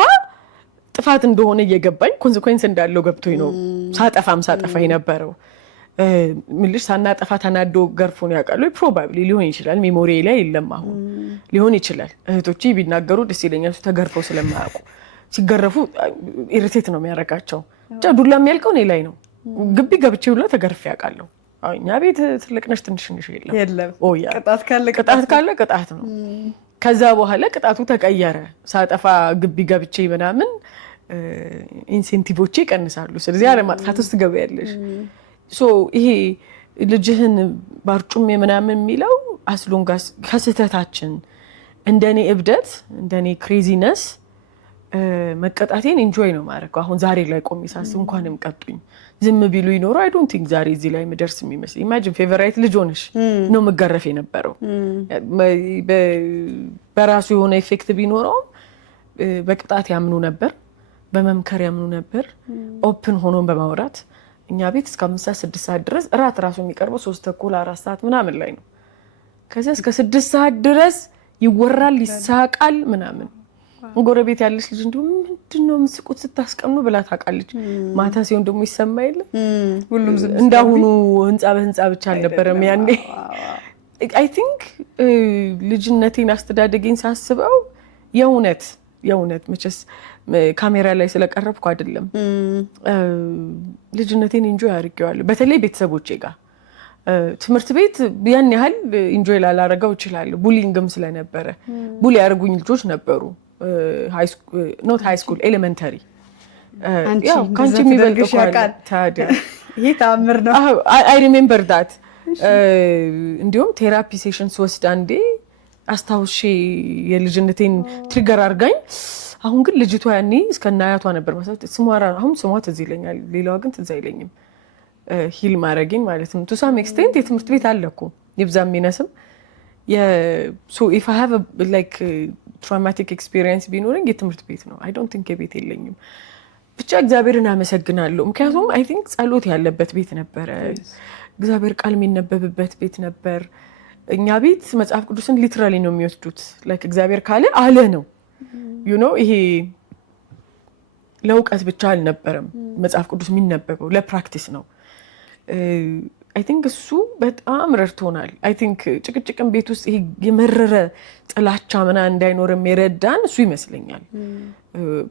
ጥፋት እንደሆነ እየገባኝ ኮንሲኩዌንስ እንዳለው ገብቶኝ ነው ሳጠፋ የነበረው። ምልሽ ሳናጠፋ ተናዶ ገርፎን ያውቃሉ ፕሮባብሊ ሊሆን ይችላል። ሜሞሪ ላይ የለም አሁን ሊሆን ይችላል። እህቶቼ ቢናገሩ ደስ ይለኛል ተገርፈው ስለማያውቁ። ሲገረፉ ኢሪቴት ነው የሚያረጋቸው። ዱላ የሚያልቀው እኔ ላይ ነው። ግቢ ገብቼ ሁላ ተገርፌ ያውቃለሁ። እኛ ቤት ትልቅ ነሽ ትንሽ ነሽ የለም። ቅጣት ካለ ቅጣት ነው። ከዛ በኋላ ቅጣቱ ተቀየረ። ሳጠፋ ግቢ ገብቼ ምናምን ኢንሴንቲቮቼ ይቀንሳሉ። ስለዚህ አለ ማጥፋት ውስጥ ገበያለሽ። ይሄ ልጅህን ባርጩሜ ምናምን የሚለው አስሎንጋስ ከስህተታችን እንደኔ እብደት እንደኔ ክሬዚነስ መቀጣቴን ኢንጆይ ነው ማድረግ። አሁን ዛሬ ላይ ቆሜ ሳስብ እንኳንም ቀጡኝ ዝም ቢሉ ይኖር አይ ዶንት ቲንክ ዛሬ እዚህ ላይ ምደርስ የሚመስል ኢማጂን ፌቨራይት ልጅ ሆነሽ ነው መገረፍ የነበረው። በራሱ የሆነ ኢፌክት ቢኖረው በቅጣት ያምኑ ነበር። በመምከር ያምኑ ነበር። ኦፕን ሆኖ በማውራት እኛ ቤት እስከ 5-6 ሰዓት ድረስ እራት ራሱ የሚቀርበው 3:30 4 ሰዓት ምናምን ላይ ነው። ከዛ እስከ 6 ሰዓት ድረስ ይወራል፣ ይሳቃል ምናምን። ጎረቤት ያለች ልጅ እንደው ምንድነው ምስቁት ስታስቀምኑ ብላ ታውቃለች። ማታ ሲሆን ደግሞ ይሰማ የለ ሁሉም እንዳሁኑ ህንጻ በህንጻ ብቻ አልነበረም ያኔ። አይ ቲንክ ልጅነቴን አስተዳደጌን ሳስበው የእውነት መቼስ ካሜራ ላይ ስለቀረብኩ አይደለም፣ ልጅነቴን ኢንጆይ አድርጌዋለሁ። በተለይ ቤተሰቦቼ ጋር ትምህርት ቤት ያን ያህል ኢንጆይ ላላረገው እችላለሁ። ቡሊንግም ስለነበረ ቡሊ ያደርጉኝ ልጆች ነበሩ። ኖት ሃይ ስኩል ኤሌመንተሪ ያው ካንቺ የሚበልጥ ታዲያ ይሄ ተአምር ነው። አይ ሪሜምበር ዳት። እንዲሁም ቴራፒ ሴሽን ስወስድ አንዴ አስታውሼ የልጅነቴን ትሪገር አድርጋኝ። አሁን ግን ልጅቷ ያኔ እስከነ አያቷ ነበር ማለት አሁን ስሟ ትዝ ይለኛል፣ ሌላዋ ግን ትዝ አይለኝም። ሂል ማድረግኝ ማለት ነው። ቱ ሳም ኤክስቴንት የትምህርት ቤት አለ እኮ ይብዛም ይነስም። ሶ ኢፍ አይ ሃቭ ላይክ ትራውማቲክ ኤክስፒሪየንስ ቢኖረኝ የትምህርት ቤት ነው። አይ ዶንት ቲንክ የቤት የለኝም። ብቻ እግዚአብሔርን አመሰግናለሁ። ምክንያቱም አይ ቲንክ ጸሎት ያለበት ቤት ነበረ፣ እግዚአብሔር ቃል የሚነበብበት ቤት ነበር። እኛ ቤት መጽሐፍ ቅዱስን ሊትራሊ ነው የሚወስዱት። ላይክ እግዚአብሔር ካለ አለ ነው ዩ ኖ። ይሄ ለእውቀት ብቻ አልነበረም መጽሐፍ ቅዱስ የሚነበበው፣ ለፕራክቲስ ነው። አይ ቲንክ እሱ በጣም ረድቶናል። አይ ቲንክ ጭቅጭቅን ቤት ውስጥ ይሄ የመረረ ጥላቻ ምናምን እንዳይኖርም የረዳን እሱ ይመስለኛል።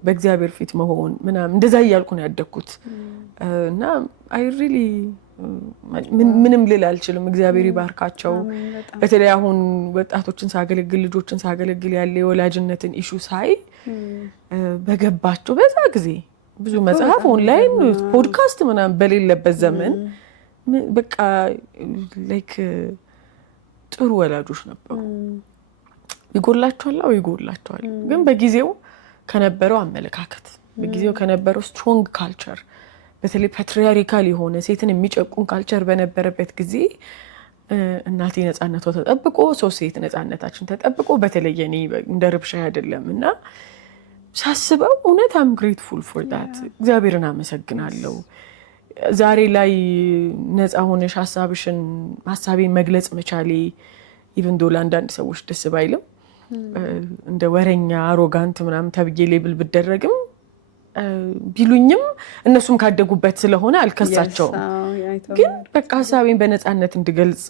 በእግዚአብሔር ፊት መሆን ምናምን እንደዛ እያልኩ ነው ያደግኩት እና አይ ሪሊ ምንም ልል አልችልም። እግዚአብሔር ይባርካቸው። በተለይ አሁን ወጣቶችን ሳገለግል ልጆችን ሳገለግል ያለ የወላጅነትን ኢሹ ሳይ በገባቸው በዛ ጊዜ ብዙ መጽሐፍ ኦንላይን ፖድካስት ምናምን በሌለበት ዘመን በቃ ላይክ ጥሩ ወላጆች ነበሩ። ይጎላቸዋል ግን በጊዜው ከነበረው አመለካከት በጊዜው ከነበረው ስትሮንግ ካልቸር በተለይ ፓትሪያርካል የሆነ ሴትን የሚጨቁን ካልቸር በነበረበት ጊዜ እናቴ ነፃነቷ ተጠብቆ ሴት ነፃነታችን ተጠብቆ በተለየ እኔ እንደ ርብሻ አይደለም እና ሳስበው እውነት አም ግሬትፉል ፎር ዳት እግዚአብሔርን አመሰግናለሁ። ዛሬ ላይ ነፃ ሆነሽ ሀሳቤን መግለጽ መቻሌ ኢቭን ዶ ለአንዳንድ ሰዎች ደስ ባይልም እንደ ወረኛ አሮጋንት ምናምን ተብዬ ሌብል ብደረግም ቢሉኝም እነሱም ካደጉበት ስለሆነ አልከሳቸውም። ግን በቃ ሀሳቤን በነፃነት እንድገልጽ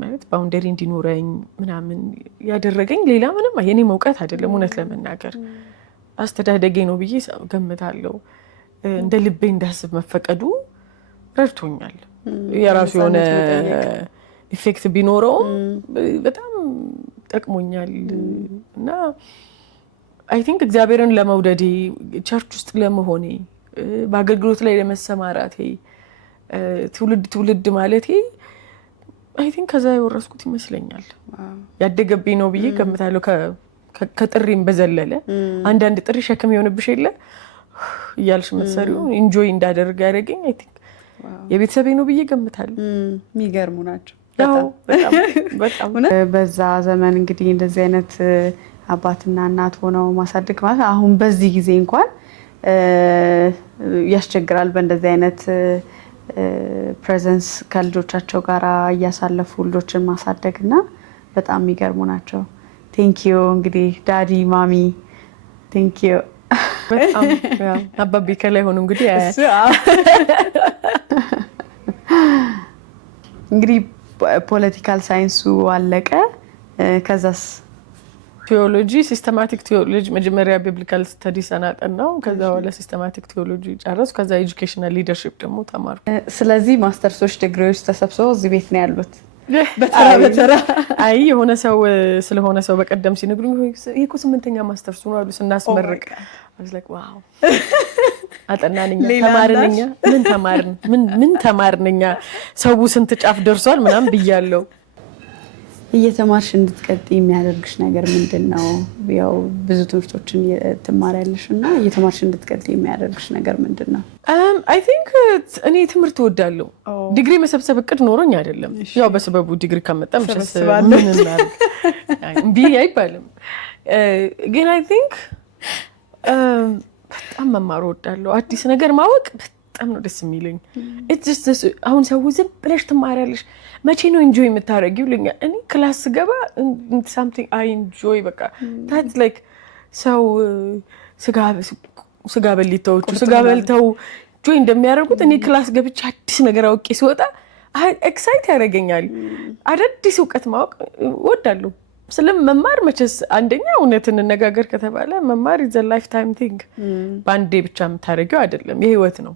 ማለት ባውንደሪ እንዲኖረኝ ምናምን ያደረገኝ ሌላ ምንም የኔ መውቀት አይደለም። እውነት ለመናገር አስተዳደጌ ነው ብዬ ገምታለሁ። እንደ ልቤ እንዳስብ መፈቀዱ ረድቶኛል። የራሱ የሆነ ኢፌክት ቢኖረውም በጣም ጠቅሞኛል እና አይ ቲንክ እግዚአብሔርን ለመውደዴ ቸርች ውስጥ ለመሆኔ በአገልግሎት ላይ ለመሰማራቴ ትውልድ ማለቴ አይ ቲንክ ከዛ የወረስኩት ይመስለኛል። ያደገብኝ ነው ብዬ ገምታለሁ። ከጥሪም በዘለለ አንዳንድ ጥሪ ሸክም የሆነብሽ የለ እያልሽ መሰሪው ኢንጆይ እንዳደርግ ያደረገኝ አይ ቲንክ የቤተሰቤ ነው ብዬ ገምታለሁ። የሚገርሙ ናቸው በጣም። በዛ ዘመን እንግዲህ እንደዚህ አይነት አባትና እናት ሆነው ማሳደግ ማለት አሁን በዚህ ጊዜ እንኳን ያስቸግራል። በእንደዚህ አይነት ፕሬዘንስ ከልጆቻቸው ጋር እያሳለፉ ልጆችን ማሳደግና በጣም የሚገርሙ ናቸው። ቴንኪዩ እንግዲህ ዳዲ ማሚ ቴንኪዩ። በጣም አባቢ ከላይ ሆኖ እንግዲህ እንግዲህ ፖለቲካል ሳይንሱ አለቀ። ከዛስ ቴዎሎጂ ሲስተማቲክ ቴዎሎጂ መጀመሪያ ቢብሊካል ስተዲስ አናጠናው። ከዛ በኋላ ሲስተማቲክ ቴዎሎጂ ጨረስኩ። ከዛ ኤጁኬሽናል ሊደርሺፕ ደግሞ ተማርኩ። ስለዚህ ማስተርሶች ዲግሪዎች ተሰብስበው እዚህ ቤት ነው ያሉት በተራ አይ የሆነ ሰው ስለሆነ ሰው በቀደም ሲነግሩኝ ይሄ እኮ 8ኛ ማስተርስ ነው አሉ ስናስመርቅ። I was like wow አጠናንኛ ተማርንኛ ምን ተማርንኛ ሰው ስንት ጫፍ ደርሷል ምናምን ብያለሁ። እየተማርሽ እንድትቀጥይ የሚያደርግሽ ነገር ምንድነው? ያው ብዙ ትምህርቶችን ትማሪያለሽ እና እየተማርሽ እንድትቀጥይ የሚያደርግሽ ነገር ምንድነው? I think እኔ ትምህርት እወዳለሁ። ዲግሪ መሰብሰብ እቅድ ኖሮኝ አይደለም። ያው በሰበቡ ዲግሪ ከመጣም ምን እናድርግ እምቢ አይባልም። ግን I think በጣም መማር እወዳለሁ። አዲስ ነገር ማወቅ በጣም ነው ደስ የሚለኝ። አሁን ሰው ዝም ብለሽ ትማሪያለሽ መቼ ነው ኢንጆይ የምታደርጊው ይሉኛል። እኔ ክላስ ስገባ something I enjoy በቃ that's like ሰው ስጋ በልተው ጆይ እንደሚያደርጉት እኔ ክላስ ገብቼ አዲስ ነገር አውቄ ሲወጣ ኤክሳይት ያደርገኛል። አዳዲስ እውቀት ማወቅ እወዳለሁ። ስለመማር መቼስ አንደኛ እውነት እንነጋገር ከተባለ መማር is a lifetime thing ባንዴ ብቻ የምታደርጊው አይደለም፣ የህይወት ነው።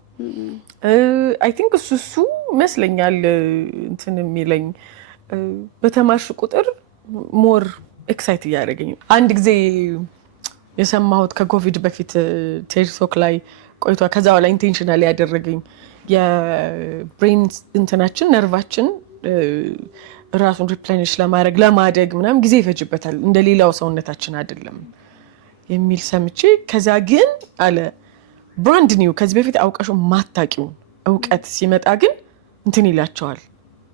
I think እሱ ይመስለኛል እንትን የሚለኝ በተማርሽ ቁጥር ሞር ኤክሳይት እያደረገኝ። አንድ ጊዜ የሰማሁት ከኮቪድ በፊት ቴድ ቶክ ላይ ቆይቷ ከዛ በኋላ ኢንቴንሽናል ያደረገኝ የብሬን እንትናችን ነርቫችን ራሱን ሪፕሌኒሽ ለማድረግ ለማደግ ምናምን ጊዜ ይፈጅበታል እንደሌላው ሰውነታችን አይደለም የሚል ሰምቼ ከዛ ግን አለ ብራንድ ኒው ከዚህ በፊት አውቀሽው ማታቂው እውቀት ሲመጣ ግን እንትን ይላቸዋል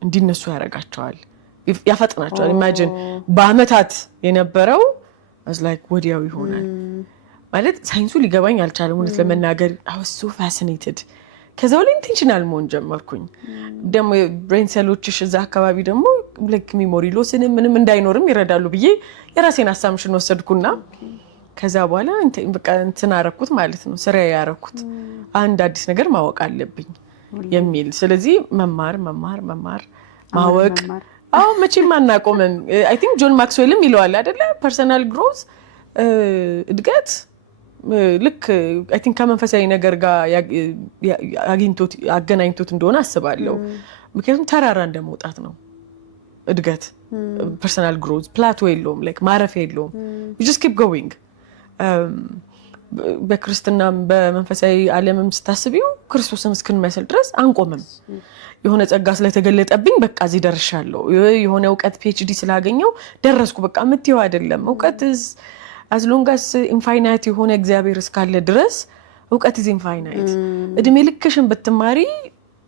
እንዲነሱ ያረጋቸዋል ያፈጥናቸዋል። ኢማጂን በአመታት የነበረው as like ወዲያው ይሆናል ማለት ሳይንሱ ሊገባኝ አልቻለም እውነት ለመናገር I was so fascinated። ከዛው ላይ ኢንቴንሽናል መሆን ጀመርኩኝ። ደግሞ ብሬን ሴሎችሽ እዛ አካባቢ ደግሞ ላይክ ሚሞሪ ሎስን ምንም እንዳይኖርም ይረዳሉ ብዬ የራሴን አሳምሽን ወሰድኩና ከዛ በኋላ በቃ እንትን አረኩት ማለት ነው ስራ ያረኩት አንድ አዲስ ነገር ማወቅ አለብኝ የሚል። ስለዚህ መማር ማወቅ መቼም አናቆምም። I think ጆን ማክስዌልም ይለዋል አይደለ ፐርሰናል ግሮዝ እድገት ልክ I think ከመንፈሳዊ ነገር ጋር አገናኝቶት እንደሆነ አስባለሁ። ምክንያቱም ተራራ እንደመውጣት ነው እድገት። ፐርሰናል ግሮዝ ፕላቶ የለውም ላይክ ማረፊያ የለውም you just keep going። በክርስትናም በመንፈሳዊ ዓለምም ስታስቢው ክርስቶስን እስክንመስል ድረስ አንቆምም። የሆነ ጸጋ ስለተገለጠብኝ በቃ እዚህ ደርሻለሁ፣ የሆነ እውቀት PhD ስላገኘው ደረስኩ በቃ የምትይው አይደለም። እውቀት as long as infinite የሆነ እግዚአብሔር እስካለ ድረስ እውቀት is infinite። እድሜ ልክሽን ብትማሪ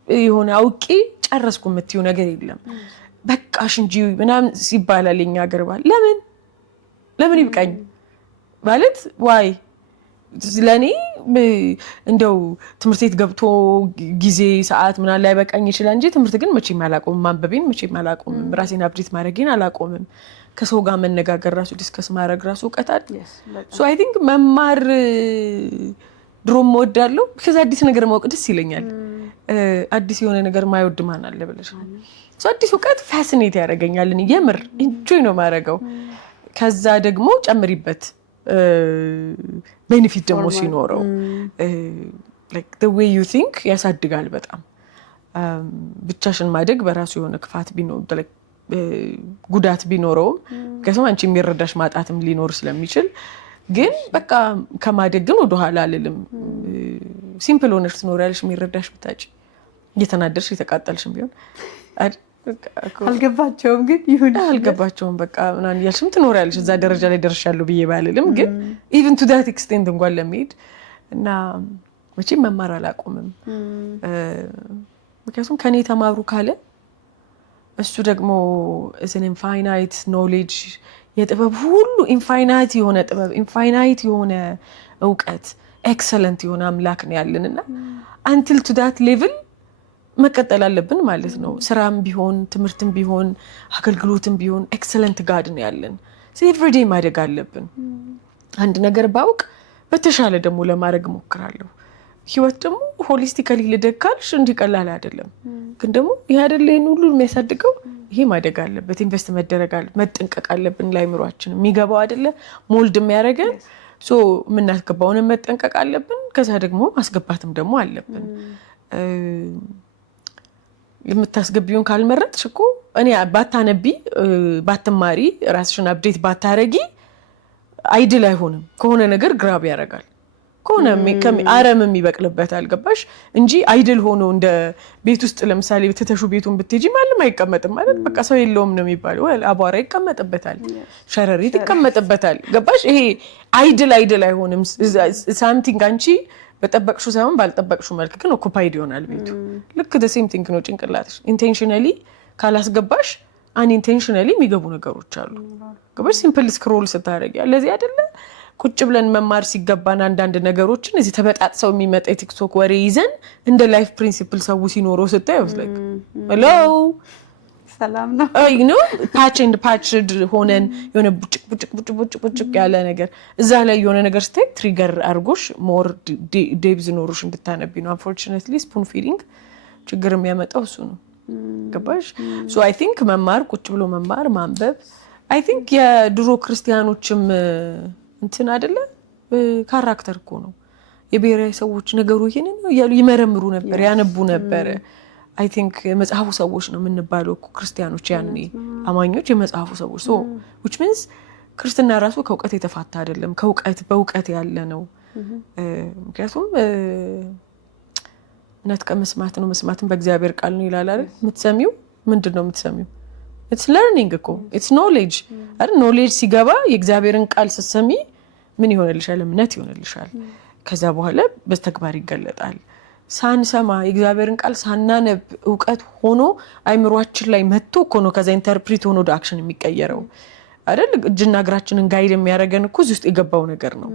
የሆነ አውቄ ጨረስኩ የምትይው ነገር የለም። በቃሽ እንጂ ምናምን ሲባላል የኛ ሀገር ባል ለምን ይብቃኝ ማለት ዋይ ለኔ እንደው ትምህርት ቤት ገብቶ ጊዜ ሰዓት ምናምን ላይ በቃኝ ይችላል እንጂ ትምህርት ግን መቼም አላቆምም። ማንበቤን መቼም አላቆምም። ራሴን አፕዴት ማድረግን አላቆምም። ከሰው ጋር መነጋገር ራሱ ዲስከስ ማድረግ ራሱ እውቀት አይደል? ሶ አይ ቲንክ መማር ድሮም እወዳለሁ። ከዛ አዲስ ነገር ማወቅ ደስ ይለኛል። አዲስ የሆነ ነገር ማይወድ ማን አለ ብለሽ ሶ አዲስ እውቀት ፋሲኔት ያደርገኛል። እኔ የምር ኢንጆይ ነው ማረጋው። ከዛ ደግሞ ጨምሪበት ቤኔፊት ደግሞ ሲኖረው like the way you think ያሳድጋል በጣም። ብቻሽን ማደግ በራሱ የሆነ ክፋት ቢኖር ጉዳት ቢኖረውም ከሰው አንቺ የሚረዳሽ ማጣትም ሊኖር ስለሚችል ግን በቃ ከማደግ ግን ወደ ኋላ አልልም። ሲምፕል ሆነሽ ትኖሪያለሽ የሚረዳሽ ብታጭ እየተናደርሽ የተቃጠልሽም ቢሆን አልገባቸውም ግን ይሁን አልገባቸውም በቃ ምናምን ያልሽም ትኖሪያለሽ። እዛ ደረጃ ላይ ደርሻለሁ ብዬ ባልልም ግን even to that extent እንኳን ለመሄድ እና መቼም መማር አላቆምም። ምክንያቱም ከኔ ተማሩ ካለ እሱ ደግሞ is an infinite knowledge የጥበብ ሁሉ ኢንፋይናይት የሆነ ጥበብ ኢንፋይናይት የሆነ እውቀት ኤክሰለንት የሆነ አምላክ ነው ያለንና until to that level መቀጠል አለብን ማለት ነው። ስራም ቢሆን ትምህርትም ቢሆን አገልግሎትም ቢሆን ኤክሰለንት ጋድ ነው ያለን። ኤቭሪ ዴይ ማደግ አለብን። አንድ ነገር ባውቅ በተሻለ ደግሞ ለማድረግ ሞክራለሁ። ህይወት ደግሞ ሆሊስቲካሊ ልደካልሽ እንዲቀላል አይደለም። ግን ደግሞ ይሄ አይደለ ይሄን ሁሉ የሚያሳድገው ይሄ ማደግ አለበት። ኢንቨስት መደረግ አለበት። መጠንቀቅ አለብን። ላይምሯችን የሚገባው አይደለ ሞልድ የሚያደርገን ሶ ምናስገባውን መጠንቀቅ አለብን። ከዛ ደግሞ ማስገባትም ደግሞ አለብን። የምታስገቢውን ካልመረጥሽ እኮ እኔ ባታነቢ ባትማሪ ራስሽን አፕዴት ባታረጊ አይድል አይሆንም። ከሆነ ነገር ግራብ ያደርጋል። ከሆነ አረም የሚበቅልበት አልገባሽ እንጂ አይድል ሆኖ እንደ ቤት ውስጥ ለምሳሌ ተተሹ ቤቱን ብትሄጂ ማንም አይቀመጥም ማለት በቃ ሰው የለውም ነው የሚባለው። አቧራ ይቀመጥበታል፣ ሸረሪት ይቀመጥበታል። ገባሽ? ይሄ አይድል አይሆንም። ሳምቲንግ አንቺ በጠበቅሹ ሳይሆን ባልጠበቅሹ መልክ ግን ኦኩፓይድ ይሆናል ቤቱ። ልክ the same thing ነው ጭንቅላትሽ። ኢንቴንሽናሊ ካላስገባሽ አንኢንቴንሽናሊ የሚገቡ ነገሮች አሉ። ገባሽ? ሲምፕል ስክሮል ስታደርጊ ለዚህ አይደለ ቁጭ ብለን መማር ሲገባን አንዳንድ ነገሮችን እዚህ ተበጣጥሰው የሚመጣ የቲክቶክ ወሬ ይዘን እንደ ላይፍ ፕሪንሲፕል ሰው ሲኖረው ስታይ ወስለክ ሄሎ ሰላም ነው ነው ፓች ኤንድ ፓች ሆነን የሆነ ቡጭቅ ያለ ነገር እዛ ላይ የሆነ ነገር ስታይ ትሪገር አርጎሽ ሞር ዴፕዝ ኖሮሽ እንድታነቢ ነው። አንፎርቹኔትሊ ስፑን ፊዲንግ ችግር የሚያመጣው እሱ ነው። ገባሽ? ሶ አይ ቲንክ መማር ቁጭ ብሎ መማር ማንበብ አይ ቲንክ የድሮ ክርስቲያኖችም እንትን አይደለ ካራክተር እኮ ነው። የብሔራዊ ሰዎች ነገሩ ይሄንን ነው ያሉ ይመረምሩ ነበር ያነቡ ነበር። አይ ቲንክ የመጽሐፉ ሰዎች ነው የምንባለው እኮ ክርስቲያኖች ያኔ አማኞች የመጽሐፉ ሰዎች ሶ which means ክርስትና ራሱ ከእውቀት የተፋታ አይደለም ከእውቀት በእውቀት ያለ ነው። ምክንያቱም እውነት ከመስማት ነው መስማትን በእግዚአብሔር ቃል ነው ይላል አይደል? የምትሰሚው ምንድነው የምትሰሚው? it's learning እኮ it's knowledge አይደል? knowledge ሲገባ የእግዚአብሔርን ቃል ስትሰሚ ምን ይሆንልሻል? እምነት ይሆንልሻል። ከዛ በኋላ በተግባር ይገለጣል። ሳንሰማ የእግዚአብሔርን ቃል ሳናነብ እውቀት ሆኖ አይምሮአችን ላይ መጥቶ እኮ ነው ከዛ ኢንተርፕሪት ሆኖ ወደ አክሽን የሚቀየረው አይደል? እጅና እግራችንን ጋይድ የሚያደርገን እኮ እዚህ ውስጥ የገባው ነገር ነው።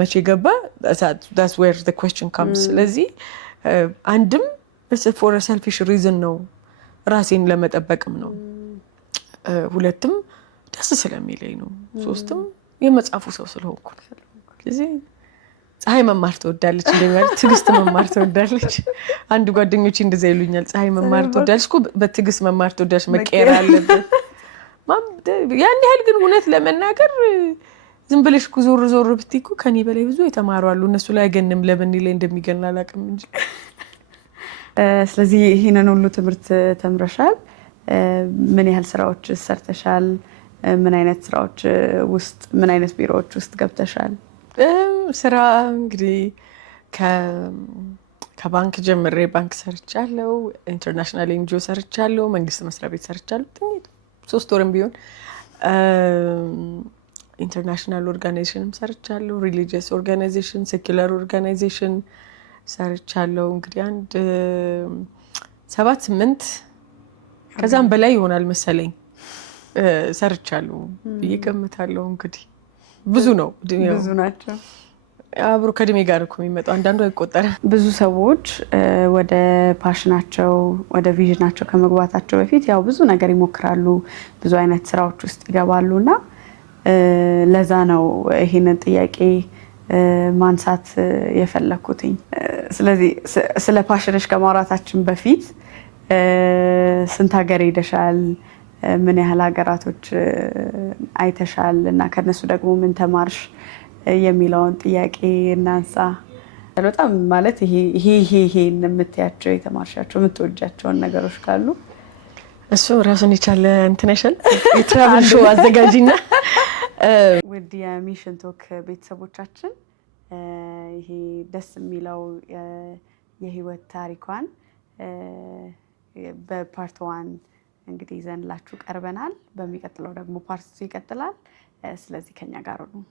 መቼ ገባ? that's where the question comes። ስለዚህ አንድም for a selfish reason ነው ራሴን ለመጠበቅም ነው። ሁለትም ደስ ስለሚለኝ ነው። ሶስትም የመጽሐፉ ሰው ስለሆንኩ ነው። ስለዚህ ፀሐይ መማር ትወዳለች እንደሚባል ትግስት መማር ትወዳለች። አንድ ጓደኞቼ እንደዛ ይሉኛል። ፀሐይ መማር ትወዳለች እኮ በትግስት መማር ትወዳለች መቀየር አለበት። ያን ያህል ግን እውነት ለመናገር ዝም ብለሽ ዞር ዞር ብትይ እኮ ከኔ በላይ ብዙ የተማሩ አሉ። እነሱ ላይ ገንም ለምን ላይ እንደሚገና አላውቅም እንጂ። ስለዚህ ይሄንን ሁሉ ትምህርት ተምረሻል። ምን ያህል ስራዎች ሰርተሻል? ምን አይነት ስራዎች ውስጥ ምን አይነት ቢሮዎች ውስጥ ገብተሻል? ስራ እንግዲህ ከባንክ ጀምሬ ባንክ ሰርቻለሁ፣ ኢንተርናሽናል ኤንጂኦ ሰርቻለሁ፣ መንግስት መስሪያ ቤት ሰርቻለሁ። 3 ወርም ቢሆን ኢንተርናሽናል ኦርጋናይዜሽንም ሰርቻለሁ፣ ሪሊጂየስ ኦርጋናይዜሽን፣ ሴኩላር ኦርጋናይዜሽን ሰርቻለሁ። እንግዲህ አንድ 7-8 ከዛም በላይ ይሆናል መሰለኝ ሰርቻለሁ ብዬ ገምታለሁ። እንግዲህ ብዙ ነው ብዙ ናቸው። አብሮ ከእድሜ ጋር እኮ የሚመጣው አንዳንዱ አይቆጠርም። ብዙ ሰዎች ወደ ፓሽናቸው ወደ ቪዥናቸው ከመግባታቸው በፊት ያው ብዙ ነገር ይሞክራሉ፣ ብዙ አይነት ስራዎች ውስጥ ይገባሉና ለዛ ነው ይሄንን ጥያቄ ማንሳት የፈለኩትኝ። ስለዚህ ስለ ፓሽንሽ ከማውራታችን በፊት ስንት ሀገር ሄደሻል? ምን ያህል ሀገራቶች አይተሻል? እና ከነሱ ደግሞ ምን ተማርሽ የሚለውን ጥያቄ እናንሳ። በጣም ማለት ይሄ የምትያቸው የተማርሻቸው የምትወጃቸውን ነገሮች ካሉ እሱ ራሱን የቻለ እንትን አይሻል የትራቭል ሾው አዘጋጂና ውድ የሚሽን ቶክ ቤተሰቦቻችን ይሄ ደስ የሚለው የህይወት ታሪኳን በፓርት 1 እንግዲህ ይዘንላችሁ ቀርበናል። በሚቀጥለው ደግሞ ፓርት 2 ይቀጥላል። ስለዚህ ከኛ ጋር ነው።